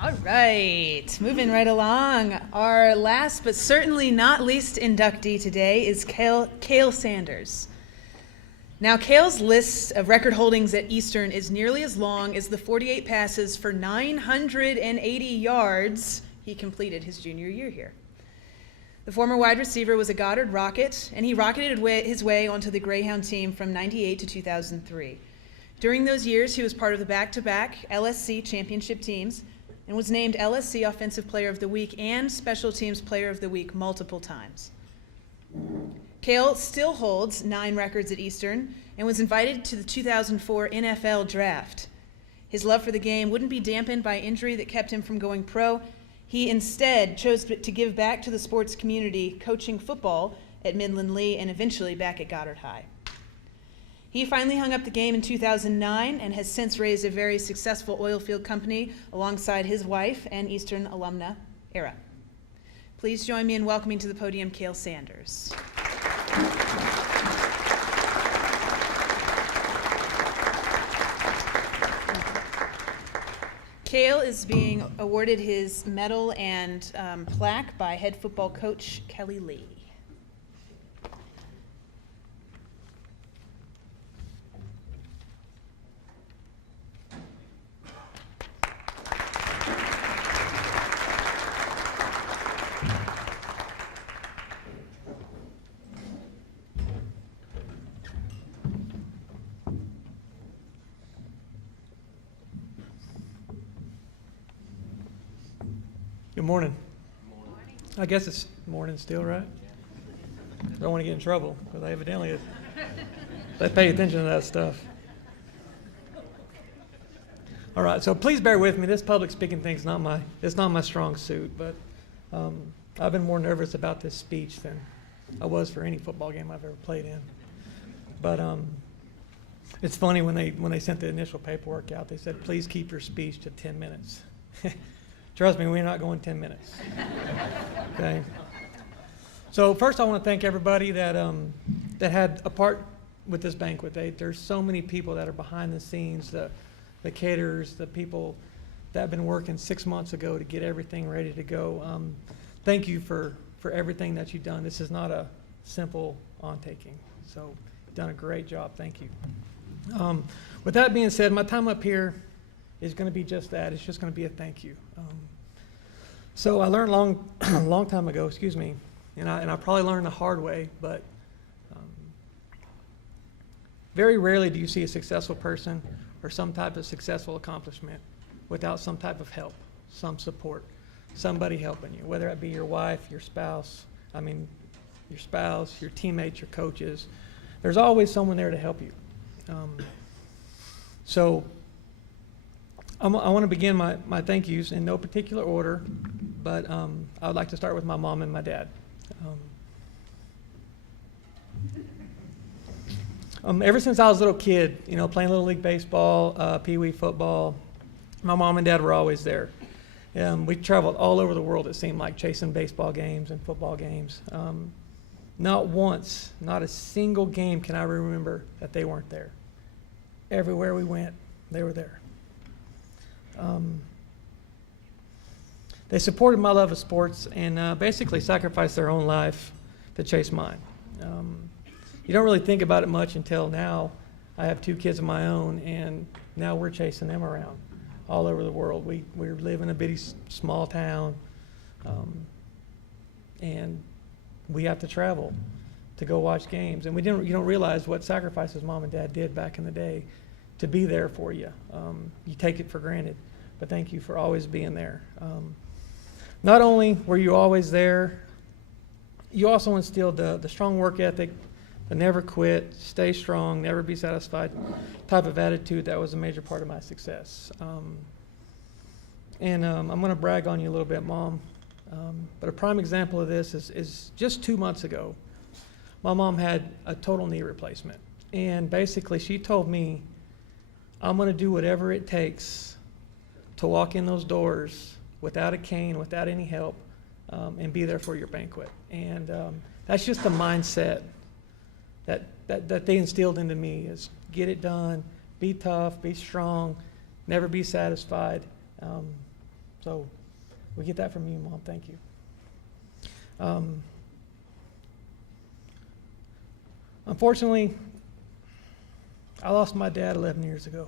All right, moving right along. Our last but certainly not least inductee today is Cale Sanders. Now, Cale's list of record holdings at Eastern is nearly as long as the 48 passes for 980 yards he completed his junior year here. The former wide receiver was a Goddard Rocket, and he rocketed his way onto the Greyhound team from 98 to 2003. During those years, he was part of the back-to-back LSC championship teams and was named LSC Offensive Player of the Week and Special Teams Player of the Week multiple times. Cale still holds 9 records at Eastern and was invited to the 2004 NFL Draft. His love for the game wouldn't be dampened by injury that kept him from going pro. He instead chose to give back to the sports community, coaching football at Midland Lee and eventually back at Goddard High. He finally hung up the game in 2009 and has since raised a very successful oil field company alongside his wife and Eastern alumna, Era. Please join me in welcoming to the podium Cale Sanders. Cale is being awarded his medal and plaque by head football coach Kelly Lee. Good morning. I guess it's morning still, right? Don't want to get in trouble because evidently they pay attention to that stuff. All right, so please bear with me. This public speaking thing's not my strong suit, but I've been more nervous about this speech than I was for any football game I've ever played in. But it's funny when they sent the initial paperwork out, they said, please keep your speech to 10 minutes. Trust me, we're not going 10 minutes. Okay. So first, I want to thank everybody that had a part with this banquet. There's so many people that are behind the scenes, the caterers, the people that have been working 6 months ago to get everything ready to go. Thank you for everything that you've done. This is not a simple undertaking. So you've done a great job. Thank you. With that being said, my time up here is going to be just that. It's just going to be a thank you. So I learned a long time ago, excuse me, and I probably learned the hard way, but very rarely do you see a successful person or some type of successful accomplishment without some type of help, some support, somebody helping you, whether it be your wife, your spouse, your teammates, your coaches. There's always someone there to help you. So I want to begin my thank yous in no particular order, but I would like to start with my mom and my dad. Ever since I was a little kid, playing Little League Baseball, Pee Wee football, my mom and dad were always there. We traveled all over the world, it seemed like, chasing baseball games and football games. Not once, not a single game can I remember that they weren't there. Everywhere we went, they were there. They supported my love of sports and basically sacrificed their own life to chase mine. You don't really think about it much until now. I have 2 kids of my own, and now we're chasing them around all over the world. We live in a bitty small town, and we have to travel to go watch games. And you don't realize what sacrifices mom and dad did back in the day to be there for you. You take it for granted, but thank you for always being there. Not only were you always there, you also instilled the strong work ethic, the never quit, stay strong, never be satisfied type of attitude that was a major part of my success. I'm going to brag on you a little bit, Mom. But a prime example of this is just 2 months ago, my mom had a total knee replacement. And basically she told me, I'm going to do whatever it takes to walk in those doors without a cane, without any help, and be there for your banquet. And that's just the mindset that they instilled into me, is get it done, be tough, be strong, never be satisfied. So we get that from you, Mom. Thank you. Unfortunately, I lost my dad 11 years ago.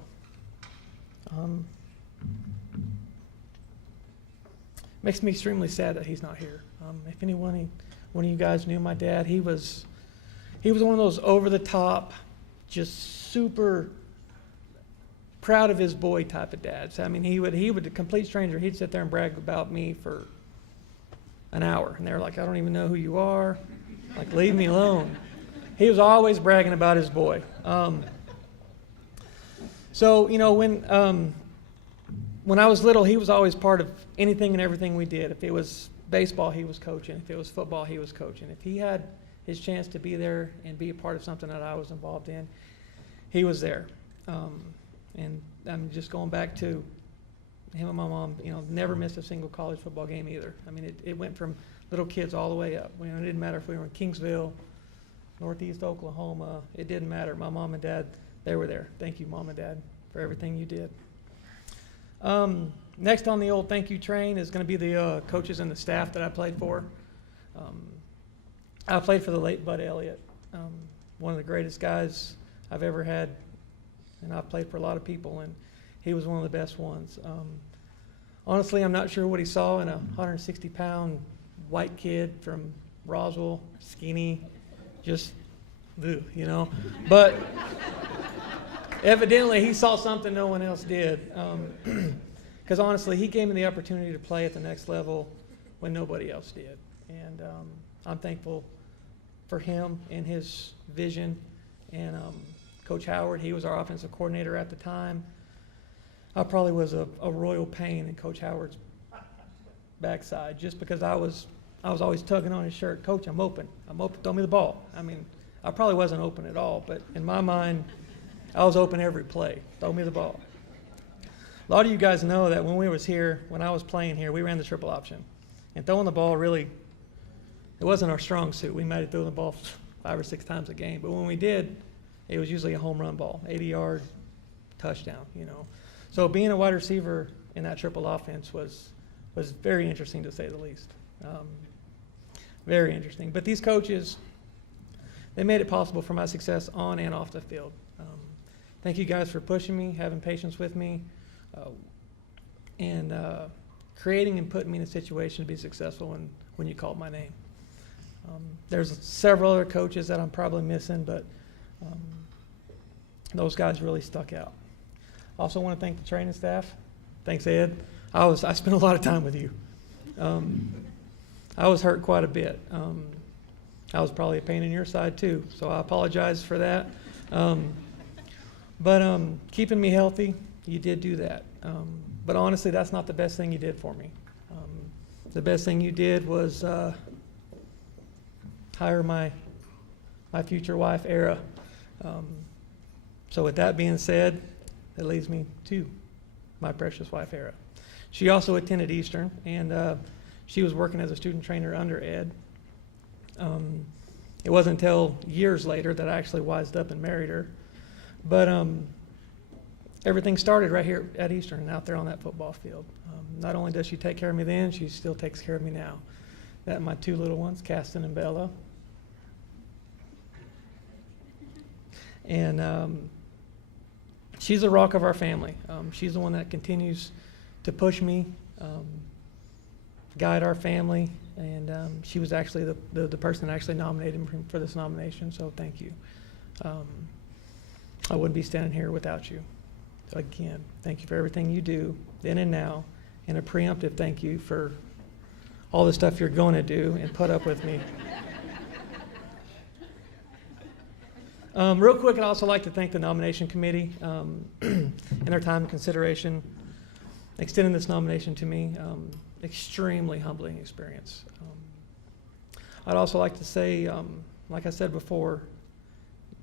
Makes me extremely sad that he's not here. If one of you guys knew my dad, he was one of those over-the-top, just super proud of his boy type of dads. I mean, he would a complete stranger, he'd sit there and brag about me for an hour. And they were like, I don't even know who you are. Like, leave me alone. He was always bragging about his boy. So, when I was little, he was always part of anything and everything we did. If it was baseball, he was coaching. If it was football, he was coaching. If he had his chance to be there and be a part of something that I was involved in, he was there. And I'm just going back to him and my mom, never missed a single college football game either. I mean, it went from little kids all the way up. It didn't matter if we were in Kingsville, Northeast Oklahoma. It didn't matter. My mom and dad, they were there. Thank you, Mom and Dad, for everything you did. Next on the old thank you train is going to be the coaches and the staff that I played for. I played for the late Bud Elliott, one of the greatest guys I've ever had, and I've played for a lot of people, and he was one of the best ones. Honestly, I'm not sure what he saw in a 160-pound white kid from Roswell, skinny, just, but evidently he saw something no one else did, because honestly, he gave me the opportunity to play at the next level when nobody else did, and I'm thankful for him and his vision. And Coach Howard, he was our offensive coordinator at the time. I probably was a royal pain in Coach Howard's backside, just because I was always tugging on his shirt. Coach, I'm open, throw me the ball. I mean, I probably wasn't open at all, but in my mind, I was open every play. Throw me the ball. A lot of you guys know that when I was playing here, we ran the triple option. And throwing the ball really, it wasn't our strong suit. We might have thrown the ball 5 or 6 times a game. But when we did, it was usually a home run ball, 80-yard touchdown, So being a wide receiver in that triple offense was very interesting, to say the least. Very interesting. But these coaches, they made it possible for my success on and off the field. Thank you guys for pushing me, having patience with me, and creating and putting me in a situation to be successful when you called my name. There's several other coaches that I'm probably missing, but those guys really stuck out. Also want to thank the training staff. Thanks, Ed. I spent a lot of time with you. I was hurt quite a bit. I was probably a pain in your side too, so I apologize for that. But keeping me healthy, you did do that. But honestly, that's not the best thing you did for me. The best thing you did was hire my future wife, Era. So with that being said, that leads me to my precious wife, Era. She also attended Eastern, and she was working as a student trainer under Ed. It wasn't until years later that I actually wised up and married her. But everything started right here at Eastern and out there on that football field. Not only does she take care of me then, she still takes care of me now. That and my two little ones, Caston and Bella. And she's the rock of our family. She's the one that continues to push me, guide our family, and she was actually the person that actually nominated me for this nomination, so thank you. I wouldn't be standing here without you. So again, thank you for everything you do then and now, and a preemptive thank you for all the stuff you're going to do and put up with me. Real quick, I'd also like to thank the nomination committee and their time and consideration, extending this nomination to me. Extremely humbling experience. I'd also like to say, like I said before,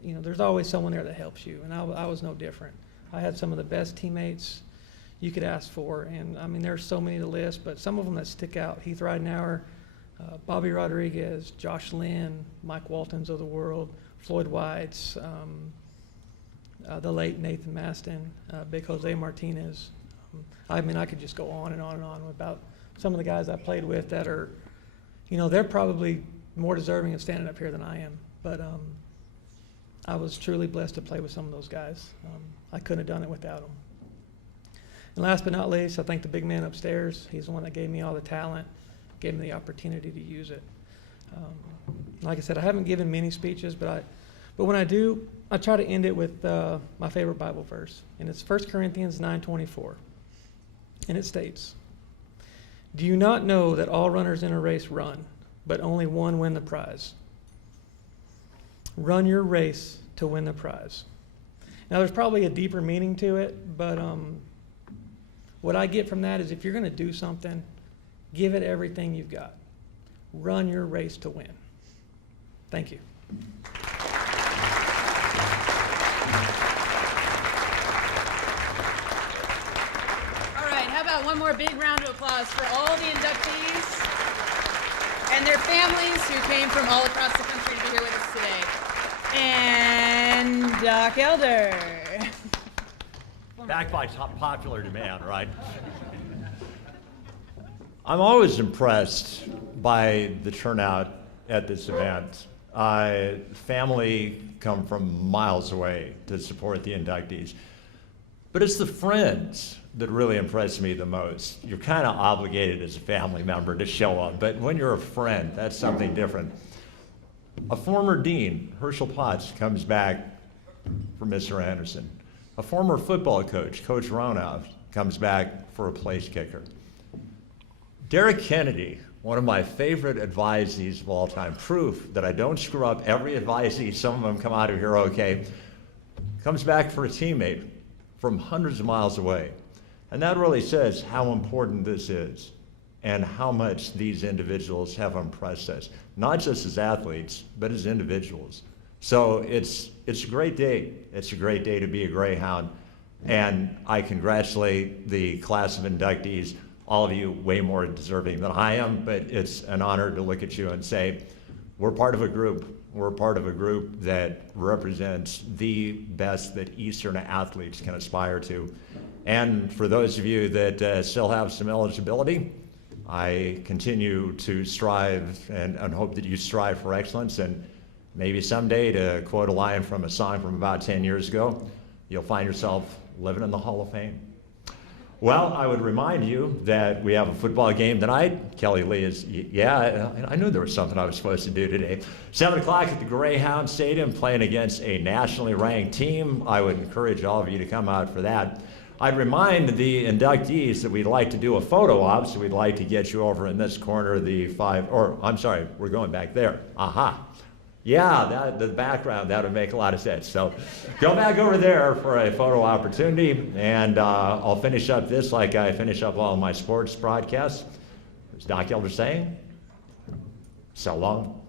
you know, there's always someone there that helps you, and I was no different. I had some of the best teammates you could ask for, and I mean, there's so many to list, but some of them that stick out: Heath Ridenauer, Bobby Rodriguez, Josh Lynn, Mike Waltons of the world, Floyd Whites, the late Nathan Maston, Big Jose Martinez. I mean, I could just go on and on and on about some of the guys I played with that are, you know, they're probably more deserving of standing up here than I am. But I was truly blessed to play with some of those guys. I couldn't have done it without them. And last but not least, I thank the big man upstairs. He's the one that gave me all the talent, gave me the opportunity to use it. Like I said, I haven't given many speeches, but when I do, I try to end it with my favorite Bible verse, and it's 1 Corinthians 9:24, and it states, "Do you not know that all runners in a race run, but only one win the prize? Run your race to win the prize." Now, there's probably a deeper meaning to it, but what I get from that is if you're going to do something, give it everything you've got. Run your race to win. Thank you. All right, how about one more big round of applause for all the inductees and their families who came from all across the country to be here with us today. And Doc Elder. Back by popular demand, right? I'm always impressed by the turnout at this event. Family come from miles away to support the inductees. But it's the friends that really impress me the most. You're kind of obligated as a family member to show up, but when you're a friend, that's something different. A former dean, Herschel Potts, comes back for Mr. Anderson. A former football coach, Coach Ronoff, comes back for a place kicker. Derek Kennedy, one of my favorite advisees of all time, proof that I don't screw up every advisee, some of them come out of here okay, comes back for a teammate from hundreds of miles away. And that really says how important this is and how much these individuals have impressed us, not just as athletes, but as individuals. So it's a great day. It's a great day to be a Greyhound. And I congratulate the class of inductees, all of you way more deserving than I am, but it's an honor to look at you and say, we're part of a group. We're part of a group that represents the best that Eastern athletes can aspire to. And for those of you that still have some eligibility, I continue to strive and hope that you strive for excellence, and maybe someday, to quote a line from a song from about 10 years ago, you'll find yourself living in the Hall of Fame. Well, I would remind you that we have a football game tonight. Kelly Lee is, yeah, I knew there was something I was supposed to do today. 7 o'clock at the Greyhound Stadium, playing against a nationally ranked team. I would encourage all of you to come out for that. I'd remind the inductees that we'd like to do a photo op, so we'd like to get you over in this corner of the I'm sorry, we're going back there. Aha. Yeah, the background, that would make a lot of sense. So go back over there for a photo opportunity, and I'll finish up this like I finish up all my sports broadcasts. As Doc Elder saying, so long.